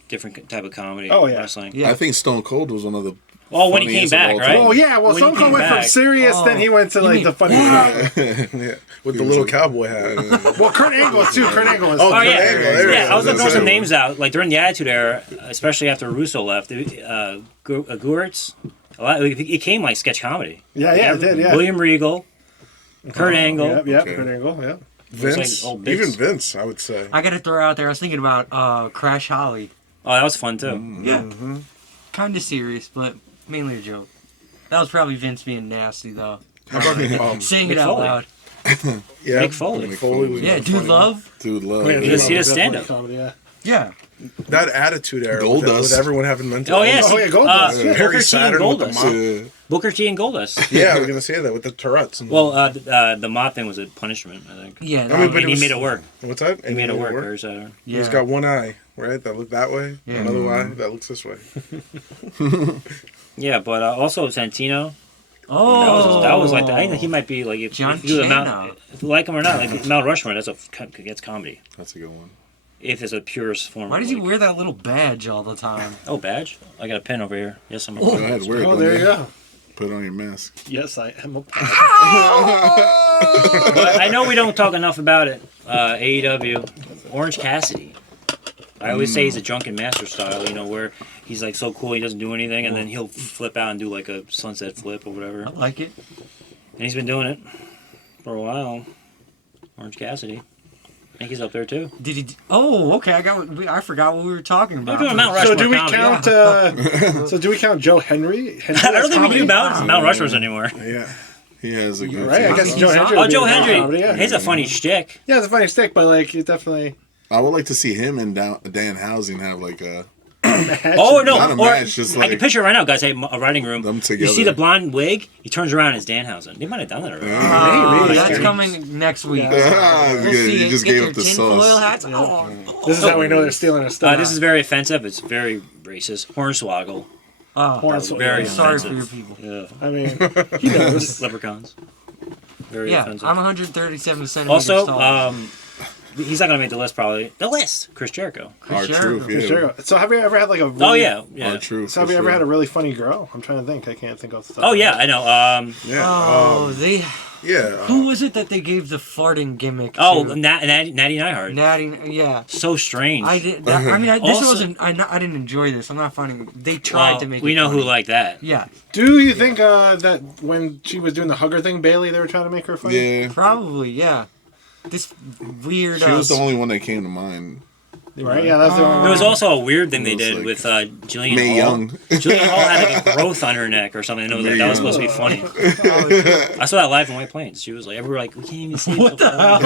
different type of comedy. Oh, yeah. Wrestling. Yeah. I think Stone Cold was one of the. Oh, when he came funniest of back, all right? time. Oh yeah, well, When Stone he Cold came went from back. serious, Oh. then he went to You like mean- the funny. Yeah, with the little cowboy hat. Well, Kurt Angle was too. Kurt Angle was. Oh, Oh yeah, Angle, there yeah. it I was is. gonna throw some names out, like during the Attitude Era, especially after Russo left. Gurtz, it came like sketch comedy. Yeah, it did. Yeah. William Regal, Kurt Angle. Yep. Okay. Kurt Angle. Yeah. Vince, like old bits. even Vince, I would say. I gotta throw out there, I was thinking about Crash Holly. Oh, that was fun too. Yeah. Kinda serious, but mainly a joke. That was probably Vince being nasty, though. How about Saying it Mick out Foley. loud. yeah, Mick Foley. Mick Foley was Yeah, Dude funny. Love. Dude, love. Wait, He does that's stand-up. comedy, yeah. Yeah. That Attitude Era with Goldust. everyone having mental. Oh yeah, illness. yeah, Goldust. Yeah. Booker Harry T and Saturn with the Goldust. mop. Yeah. Booker T and Goldust. Yeah, I was gonna say that with the Tourette's. And, Well, the mop thing was a punishment, I think. Yeah. I mean, but And it he was- made it work. what's that? He made it work. Harry Saturn. yeah. He's got one eye, right? That look that way. Yeah. Another eye that looks this way. Yeah, but also Santino. Oh, That was like I think he might be like if John you do the Cena. if you like him or not, like Mount Rushmore. That's comedy. That's a good one. If it's a purest form. Why of, does he like- wear that little badge all the time? Oh, badge! I got a pin over here. Yes, I'm. Go ahead, wear it. Oh, there you go. Put on your mask. Yes, I am a But I know we don't talk enough about it. AEW, Orange Cassidy. I always say he's a drunken master style, you know, where he's like so cool he doesn't do anything, and then he'll flip out and do like a sunset flip or whatever. I like it. And he's been doing it for a while. Orange Cassidy. I think he's up there too. Did he? Oh, okay. I forgot what we were talking about. We're doing Mount So Rushmore do we comedy. count? So do we count Joe Henry? I don't think we do Mount Rushmores anymore. Yeah. He has a good. Right, I guess Joe Hendry. Oh, would be Joe a Hendry. comedy, yeah. He's a funny shtick. Yeah, it's a funny stick, but like it definitely. I would like to see him and Dan Housing have like a. Oh no! Not a Or match, just I like- can picture it right now, guys. Hey, a writing room. Them You together. see the blonde wig? He turns around as Danhausen. They might have done that already. Maybe. That's coming next week. Ah, We'll good. see You it. just Get gave your up the tinfoil sauce. hats. Oh, This is how we know they're stealing our stuff. This is very offensive. It's very racist. Hornswoggle. Very sorry for offensive. your people. Yeah. I mean, he knows. Leprechauns. Very Yeah, offensive. I'm 137 centimeters Also, tall. he's not gonna make the list probably. The list. Chris Jericho. Our Jericho. truth, yeah. Sure. So have you ever had like a? Really, Oh yeah, yeah. Our truth. So have you ever had a really funny girl? I'm trying to think. I can't think of stuff. Oh yeah, I know. Yeah. Oh, they. Yeah. Who was it that they gave the farting gimmick? Oh, to? Natty Neidhart. Natty. Yeah. So strange. I did. That, I mean, this Also- wasn't. I didn't enjoy this. I'm not finding. They tried Well, to make. we it know funny. who liked that. Yeah, Do you think that when she was doing the hugger thing, Bayley, they were trying to make her funny? Yeah. probably. Yeah. This weird. She was the only one that came to mind. Right? Yeah, that's the only There was also a weird thing they It was did like with Jillian Mae Hall. Young. Jillian Hall had like a growth on her neck or something. And it was like, that was supposed to be funny. I saw that live in White Plains. She was like, we were like, we can't even see What the hell?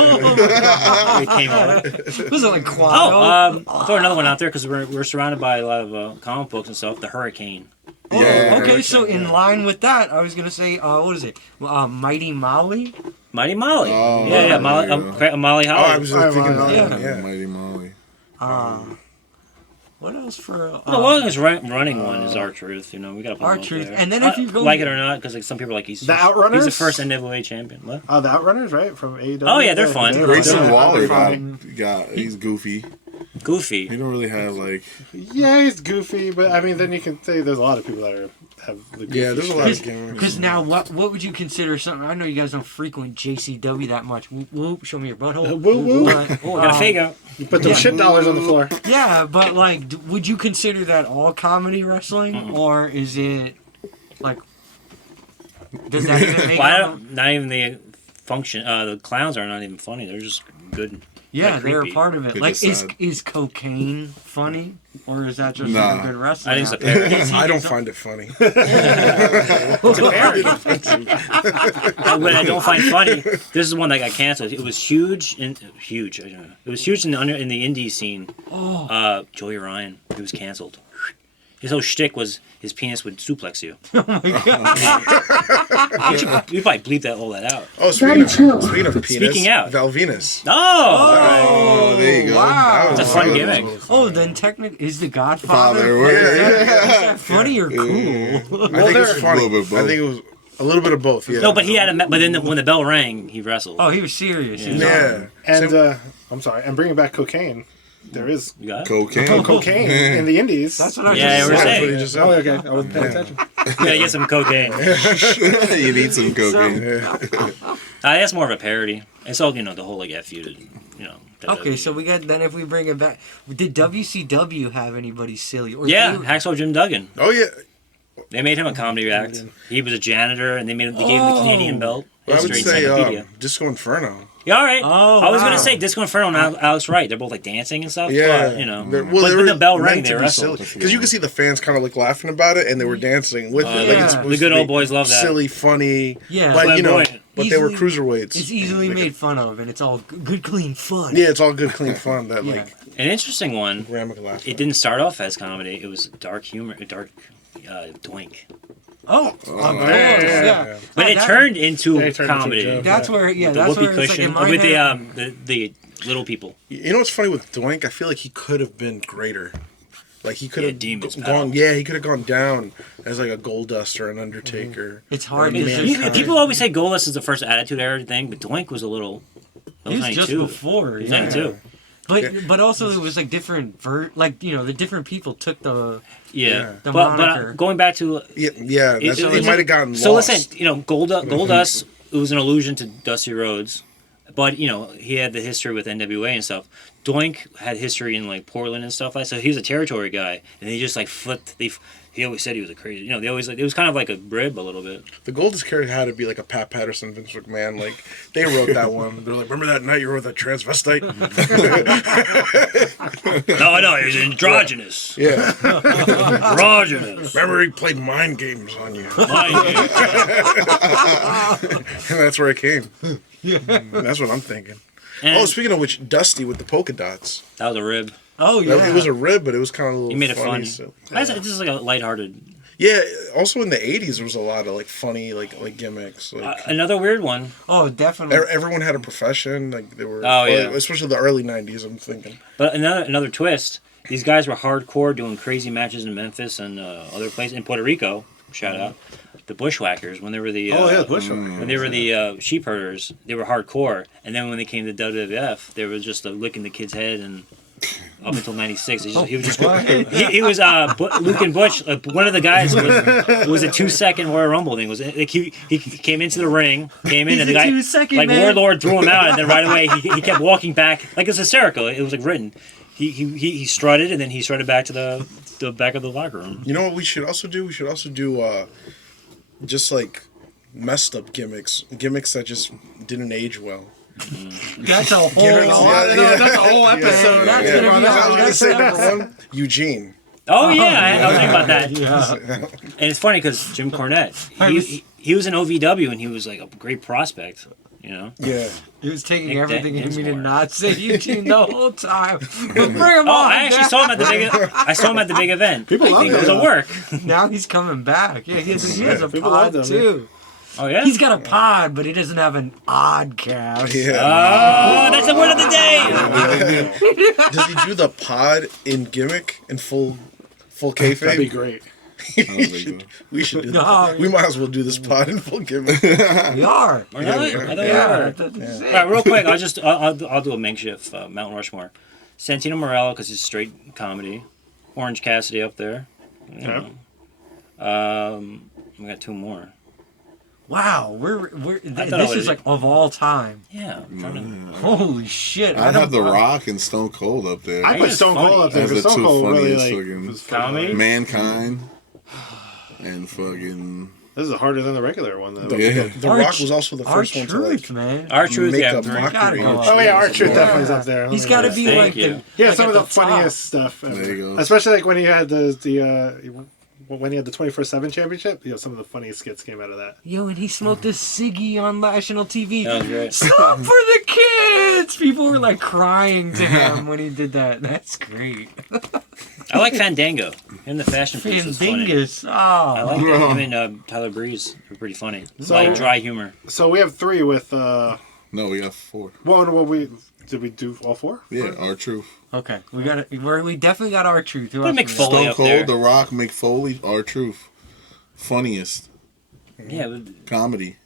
It came out. Was it like Quado? Oh, I'll throw another one out there because we're surrounded by a lot of comic books and stuff. The Hurricane. Yeah. Okay, so in line with that, I was gonna say, what is it? Mighty Molly. Mighty Molly. Oh, yeah, there you Molly Oh, Holly. I was just thinking that. Yeah. Yeah. Mighty Molly. What else for? The longest running one is R-Truth. You know, we gotta put him up R-Truth. there. And then if you go- like it or not, because like some people are like he's The Outrunners? He's the first NWA champion. What? the Outrunners, right? From AEW. Oh, yeah, they're fun. Grayson fun. Waller They're he's goofy. Goofy. He don't really have like. Yeah, he's goofy, but I mean, then you can say there's a lot of people that have the goofy. Yeah, there's a lot of gimmicks. Because now, what would you consider something? I know you guys don't frequent JCW that much. Whoop, whoop, show me your butthole. Woo woo. But, Oh, I got a fake out. You put those shit dollars on the floor. yeah, but like, would you consider that all comedy wrestling, or is it like? Does that even make? Well, I don't, not even the function. The clowns are not even funny. They're just good. Yeah, like they're a creepy. part of it. They're Like, just is sad. is cocaine funny, or is that just Nah. a good wrestling? I think it's a parody. I don't find it funny. It's a parody. What I don't find funny, this is one that got canceled. It was huge. I don't know. It was huge in the indie scene. Oh. Joey Ryan. He was canceled. His whole shtick was his penis would suplex you. You probably bleep all that out. Oh, speaking of penis, Speaking out. Val Venus. Oh! Oh, there you go. Wow. It's a fun gimmick. Oh, then technically, is the Godfather? Father, where? Is that funny or cool? I think it's funny. A little bit both. I think it was a little bit of both. Yeah. No, but he had but then when the bell rang, he wrestled. Oh, he was serious. He was Yeah. And I'm sorry, and bringing back cocaine. There is You got it? Cocaine. cocaine in the indies. That's what I was Yeah, just we're saying. That's what saying. he just Oh, said. okay. I wasn't paying attention. You gotta get some cocaine. You need some cocaine. That's more of a parody. It's all, the whole, like, F you to, Okay, so we got, then if we bring it back, did WCW have anybody silly? Or Yeah, they- Hacksaw Jim Duggan. Oh yeah. They made him a comedy act. He was a janitor, and they gave him the Canadian belt. I would History say Encyclopedia. Disco Inferno. Yeah, all right. Oh, I was wow. gonna say Disco Inferno and Alex Wright. They're both like dancing and stuff. Yeah, but, They're- but they when the were bell meant rang, to they be wrestled. because you can see the fans kind of like laughing about it, and they were dancing with it. Like yeah. it's The supposed good to be old boys love that. Silly, funny. Yeah. but Flamboyant. but they were Easily- cruiserweights. It's easily made fun of, and it's all good, clean fun. Yeah, it's all good, clean fun. That Yeah. like An interesting one. Grandma could laugh. It didn't start off as comedy. It was dark humor, doink. Oh, of course, yeah, yeah. But Oh, it that- turned into Yeah, it turned into a comedy. joke. That's where, yeah, The that's whoopee where it's like cushion in my with head. the little people. You know what's funny with Doink? I feel like he could have been greater. Like he could Yeah, have demons gone. power. Yeah, he could have gone down as like a Goldust or an Undertaker. It's hard. Or a It's Mankind. just- People always say Goldust is the first Attitude Era thing, but Doink was a little. He was just 92. before. He was Yeah. 92. But also it was like different the different people took the Yeah, The but moniker. going back to Yeah, that's, it- they it's- might have gotten so lost. listen, Goldust, it was an allusion to Dusty Rhodes, but he had the history with NWA and stuff. Doink had history in like Portland and stuff like that, so he was a territory guy, and he just like flipped. He always said he was a crazy. They always it was kind of like a rib a little bit. The Goldust character had to be like a Pat Patterson, Vince McMahon. Like they wrote that one. They're like, remember that night you were with that transvestite? No, he was androgynous. Yeah. Androgynous. Remember he played mind games on you, Lying. and that's where it came. That's what I'm thinking. And Speaking of which, Dusty with the polka dots. that was a rib. Oh yeah. It was a rib, but it was kind of a little. He made it funny. funny. So. It's just like a lighthearted. Yeah. Also in the '80s, there was a lot of like funny like gimmicks. Like Another weird one. Oh, definitely. everyone had a profession. Like they were. Oh, yeah. Especially the early '90s. I'm thinking. But another twist. These guys were hardcore, doing crazy matches in Memphis and other places in Puerto Rico. Shout out the Bushwhackers when they were the Bushwhackers. when they were the sheep herders. They were hardcore, and then when they came to WWF, they were just licking the kid's head and. Up until '96, he was just he was Luke and Butch. One of the guys was a 2-second Royal Rumble thing. He came into the ring, came in, and the guy 2-second like man. Warlord threw him out, and then right away he kept walking back like it's hysterical. It was like written. He strutted, and then he strutted back to the back of the locker room. You know what we should also do? We should also do just like messed up gimmicks that just didn't age well. That's a whole. That's a whole episode. That's gonna be I was our gonna next say number episode. one, Eugene. Oh yeah, I was thinking about that. Yeah. And it's funny because Jim Cornette, he was in OVW, and he was like a great prospect. Yeah. He was taking Nick everything in me to Dinsmore. not say Eugene the whole time. But bring him Oh, on. I actually saw him at the big. I saw him at the big event. People love It was him. a work. Now he's coming back. Yeah, he has a People pod love them, too. Oh yeah. He's got a pod, but he doesn't have an odd cast. Yeah. Oh, that's the word of the day. Does he do the pod in gimmick in full kayfabe? That'd be great. We should do No. that. We might as well do this pod in full gimmick. We are. Really? I thought we Yeah. were. All right, real quick. I'll do a makeshift Mount Rushmore. Santino Morello because he's straight comedy. Orange Cassidy up there. Yeah. We got two more. Wow, thought this it is like of all time. Yeah. I'm trying to- Holy shit! I'd have The Rock and Stone Cold up there. I put Stone Cold up there As because the Stone two Cold really funniest like fucking was comedy? funny. Mankind and fucking This is harder than the regular one though. yeah. The Rock was also the first one to Truth, like man. R-Truth, make yeah. a three. mockery. Gotta go. of Oh yeah, Truth. R-Truth Yeah. definitely is up there. He's got to be Thank like you. Yeah, like some of at the top. funniest stuff ever. There you go. Especially like when he had when he had the 24/7 championship. Some of the funniest skits came out of that. Yo, and he smoked a ciggy on national TV. That was great. Stop for the kids! People were like crying to him when he did that. That's great. I like Fandango. And the fashion piece was funny. Dingus. I Oh. like him and Tyler Breeze. They're pretty funny. So- Like dry humor. So we have three with. No, we got 4. Did we do all 4? Yeah, R-Truth. Okay, we got it. We definitely got our truth. Who Put else Mick we got? Foley Stone up there. Cold, The Rock, Mick Foley, R-Truth. Funniest Yeah, but comedy.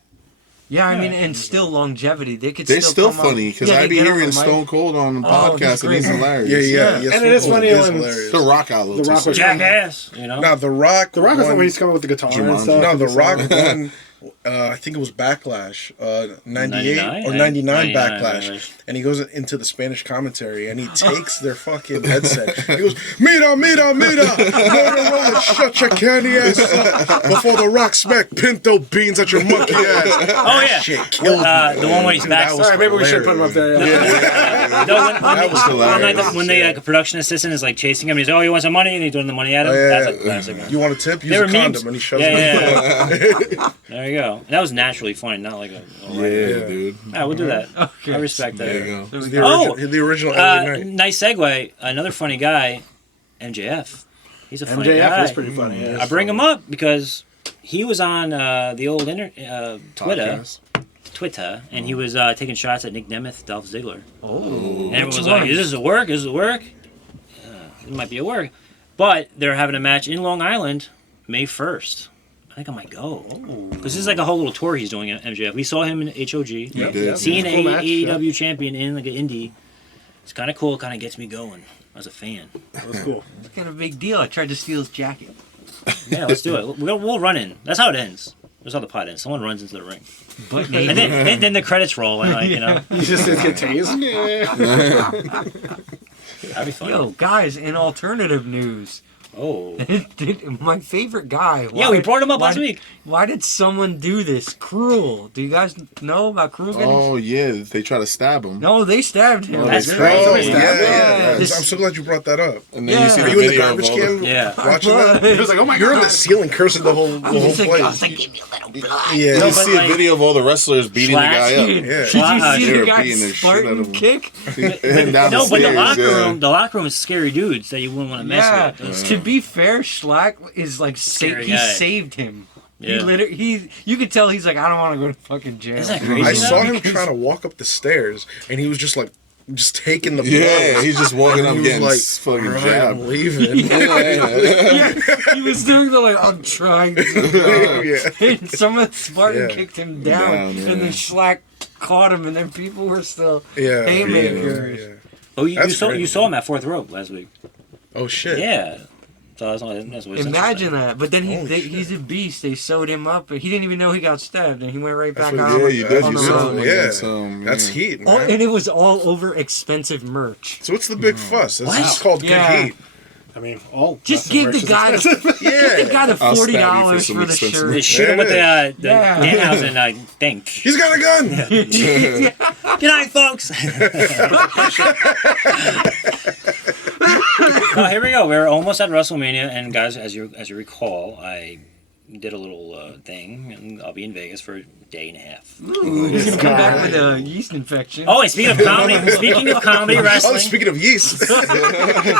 Yeah, I mean, and still longevity. They could. They're still come up- funny because Yeah, I they be get on hearing the mic. Stone Cold on the Oh, he's podcast and he's great. hilarious. Yeah. Yeah. Yes, And it is Stone funny Cold when- hilarious. The Rock out a little The Rock too was- soon. jackass. Now the Rock. The Rock was won- when he's coming with the guitar and Jumanji. stuff. No, The Rock It's, won. I think it was Backlash, 98 or 99 Backlash, Backlash. and he goes into the Spanish commentary and he takes their fucking headset. He goes, "Mira, mira, mira, Motorola, shut your candy ass up before The Rock smack pinto beans at your monkey ass." Oh yeah. Shit killed me. The one where he's Dude, back. that was Alright, maybe we should put him up there. Yeah. No, when That was hilarious. when the production assistant is like chasing him, he's like, "Oh, you want some money?" And he's doing the money at him. Oh, yeah. That's like classic. You want a tip? Use They a were condom, memes. and he shoves Yeah, it. yeah. There you go. And that was naturally funny, not like a. Yeah, dude. Yeah, we'll do that. Okay. I respect that. There you go. The original LA Knight. Nice segue. Another funny guy, MJF. He's a funny MJF guy. is pretty funny. Yeah. I bring him up because he was on the old Podcast. Twitter, and he was taking shots at Nick Nemeth, Dolph Ziggler. Oh. And everyone was like, "Is this a work? Is this a work? It might be a work." But they're having a match in Long Island May 1st. I think I might go. Because this is like a whole little tour he's doing at MJF. We saw him in HOG. Seeing Cool match, AEW champion in like an indie. It's kind of cool. Kind of gets me going as a fan. That was cool. It's kind of a big deal. I tried to steal his jacket. Yeah, let's do it. We'll run in. That's how it ends. That's how the pod ends. Someone runs into the ring. But And then the credits roll. And like, you know. You just didn't get tased? That'd be fun. yo, guys, in alternative news, Oh. my favorite guy. Yeah, we brought him up last week. Why did someone do this? Cruel. Do you guys know about Cruel getting? Oh yeah, they try to stab him. No, they stabbed him. Oh, That's they crazy. Oh, Yeah. yeah. I'm This- so glad you brought that up. And then you see Yeah. the Are you in the video of garbage all the- can Yeah. watching that? He was like, oh my You're in god. the ceiling cursing the whole He's like, I was place. like, give me a little blood. Yeah. You No, but see a like- video of all the wrestlers beating the guy up. Did Yeah. you see They the were guy beating the shit out of Spartan him. kick? And down No, the but stairs, yeah. the locker room is scary dudes that you wouldn't want to mess Yeah. with. Those- To be fair, Schlack is like Scary he guy. saved him. Yeah. You could tell he's like, I don't want to go to fucking jail. Isn't that crazy? I though? saw him trying to walk up the stairs, and he was just like, just taking the blow. Yeah, he's just walking up And he getting was like, fucking "Right, jabbed. I'm leaving. He was doing the like, I'm trying to go. Yeah. And someone Spartan Yeah. kicked him down, Down, yeah. and then Schlack caught him, and then people were still Yeah. haymakers. Yeah. Oh, you That's saw crazy. you saw him at Fourth Rope last week. Oh shit. Yeah. So that's what's Imagine that. But then Holy shit. he's a beast. They sewed him up, but he didn't even know he got stabbed, and he went right That's back what- out. Yeah, you did. on You the saw road. him Yeah. against That's heat, Oh, man. and it was all over expensive merch. So what's the big fuss? This What? is called Yeah. good heat. I mean, all Just wrestling give the merch is guy expensive. give the guy the I'll stab you for $40 some for the expensive shirt. They shoot him with the Yeah. Danhausen, I think. He's got a gun. Good night, folks. Oh, here we go. We're almost at WrestleMania, and guys, as you recall, I did a little thing, and I'll be in Vegas for a day and a half. Ooh, he's gonna come back with a yeast infection. Oh, and speaking of comedy Oh, wrestling, speaking of yeast.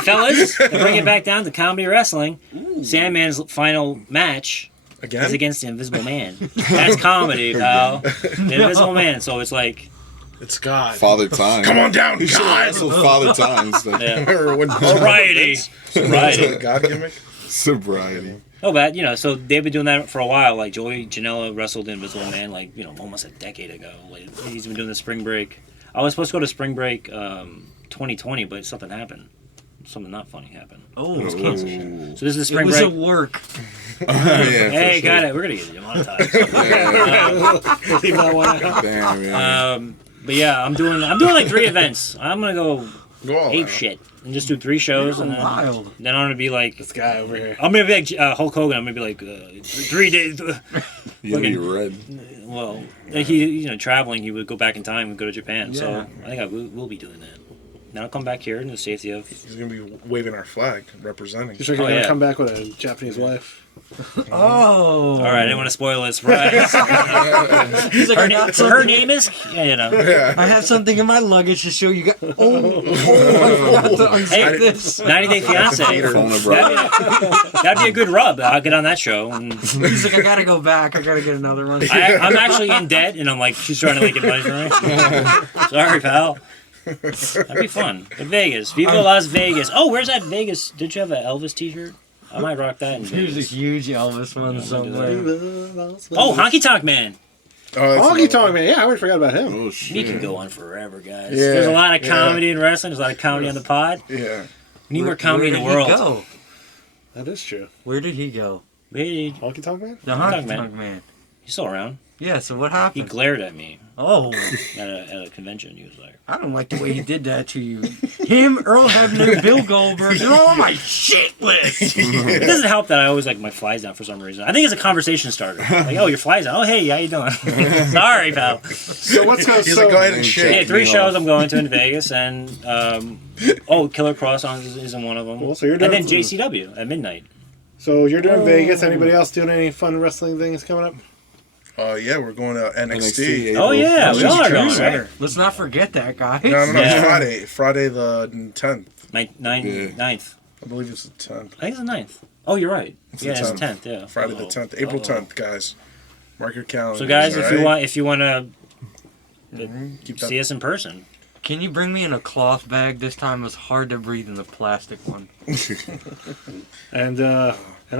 fellas, to bring it back down to comedy wrestling, Sandman's final match is Again? against the Invisible Man. That's comedy, pal. The Invisible Man. So it's like, It's God. Father Time. Come on down, He should have God. wrestled Father Time instead. yeah, Remember when variety. the God gimmick? Sobriety. Oh, but so they've been doing that for a while. Like Joey Janela wrestled Invisible Man, like almost a decade ago. Like he's been doing the spring break. I was supposed to go to spring break 2020, but something happened. Something not funny happened. Oh, it was canceled. So this is the It spring was break. a work. Hey, got it. We're gonna get demonetized. Leave that one out. Damn, yeah. But yeah, I'm doing like 3 events. I'm gonna go Go all ape out. shit and just do 3 shows, and Wild. then I'm gonna be like, This guy over here. I'm gonna be like Hulk Hogan. I'm gonna be like 3 days. You'll be red. Well, he traveling, he would go back in time and go to Japan. Yeah. So I think I will be doing that. Then I'll come back here in the safety of. He's gonna be waving our flag, representing. You sure you're gonna yeah. come back with a Japanese wife? Oh. All right, I didn't want to spoil it. Surprise. He's like, I got her something. name is. Yeah. I have something in my luggage to show you guys. Oh, I forgot to unzip Hey, this. 90 Day Fiance. Phone a brother. That'd be a good rub. I'll get on that show. And He's like, I gotta go back. I gotta get another one. I'm actually in debt, and I'm like, she's trying to like get money from me. Sorry, pal. That'd be fun. In Vegas. Viva Las Vegas. Oh, where's that Vegas? Did you have an Elvis t-shirt? I might rock that in There's a Vegas. huge Elvis one somewhere. Oh, Honky Tonk Man. Oh, that's Honky another Tonk one. Man. Yeah, I already forgot about him. Oh, He shit. can go on forever, guys. Yeah, There's a lot of yeah. comedy in wrestling. There's a lot of comedy on the pod. Yeah. We need more comedy in the world. Where did he go? That is true. Where did he go? Wait, Honky Tonk Man? The Honky Honky Man. Tonk Man. he's still around. Yeah, so what He happened? glared at me Oh, at a convention. He was like, I don't like the way he did that to you. Him, Earl Hebner, Bill Goldberg, they're all on my shit list. it doesn't help that I always like my flies down for some reason. I think it's a conversation starter. Like, oh, your flies down. Oh, hey, how you doing? Sorry, pal. So what's going He's like, go ahead and Yeah, shake. 3 shows I'm going to in Vegas, and Killer Cross is in one of them. Cool, so you're And then doing- JCW at midnight. So you're doing Vegas. Anybody else doing any fun wrestling things coming up? Yeah, we're going to NXT. Oh yeah, we all are going, right? Let's not forget that, guys. No, Yeah. Friday the 10th. Ninth. I believe it's the 10th. I think it's the 9th. Oh, you're right. It's Yeah, the it's 10th. the 10th. Yeah. Friday the 10th. April 10th, guys. Mark your calendar. So guys, if you want to Keep that. see us in person, Can you bring me in a cloth bag? This time it was hard to breathe in the plastic one. And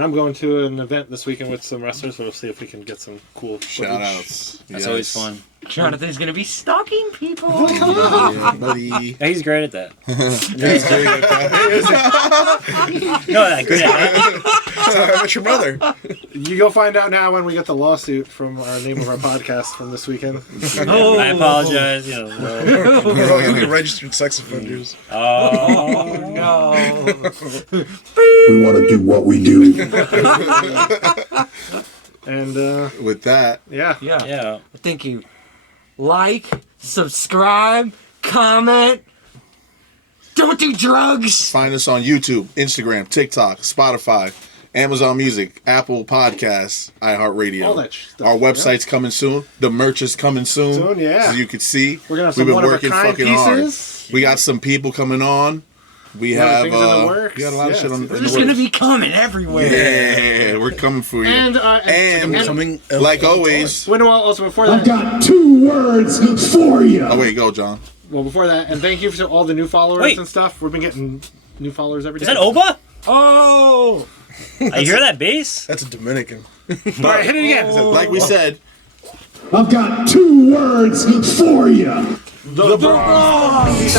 I'm going to an event this weekend with some wrestlers, so we'll see if we can get some cool Shout outs. That's always fun. Jonathan's gonna be stalking people. Yeah, buddy. Yeah, he's great at that. That's great at that. No, like, great at that. That's how I met your mother. You'll find out now when we get the lawsuit from our name of our podcast from this weekend. I apologize. You know. We're all gonna be registered sex offenders. Oh No. We want to do what we do. And With that, yeah. yeah. Thank you. Like, subscribe, comment. Don't do drugs. find us on YouTube, Instagram, TikTok, Spotify, Amazon Music, Apple Podcasts, iHeartRadio. All that stuff, Our website's coming soon. The merch is coming soon. Soon, yeah. So you can see. We're gonna have We've some been working one-of-a-kind fucking pieces. hard. We got some people coming on. We have things in the works. we got a lot of Yeah, shit on. it's in There's the gonna works. be coming everywhere. Yeah, we're coming for you. And Coming like always. when also before I've that, got 2 words for you. Oh wait, go John. well before that, and thank you to all the new followers Wait. and stuff. We've been getting new followers every day. Is that Oba? Oh. I hear that bass. That's a Dominican. All right, hit it again. Like we said, I've got 2 words for you. The Bronx.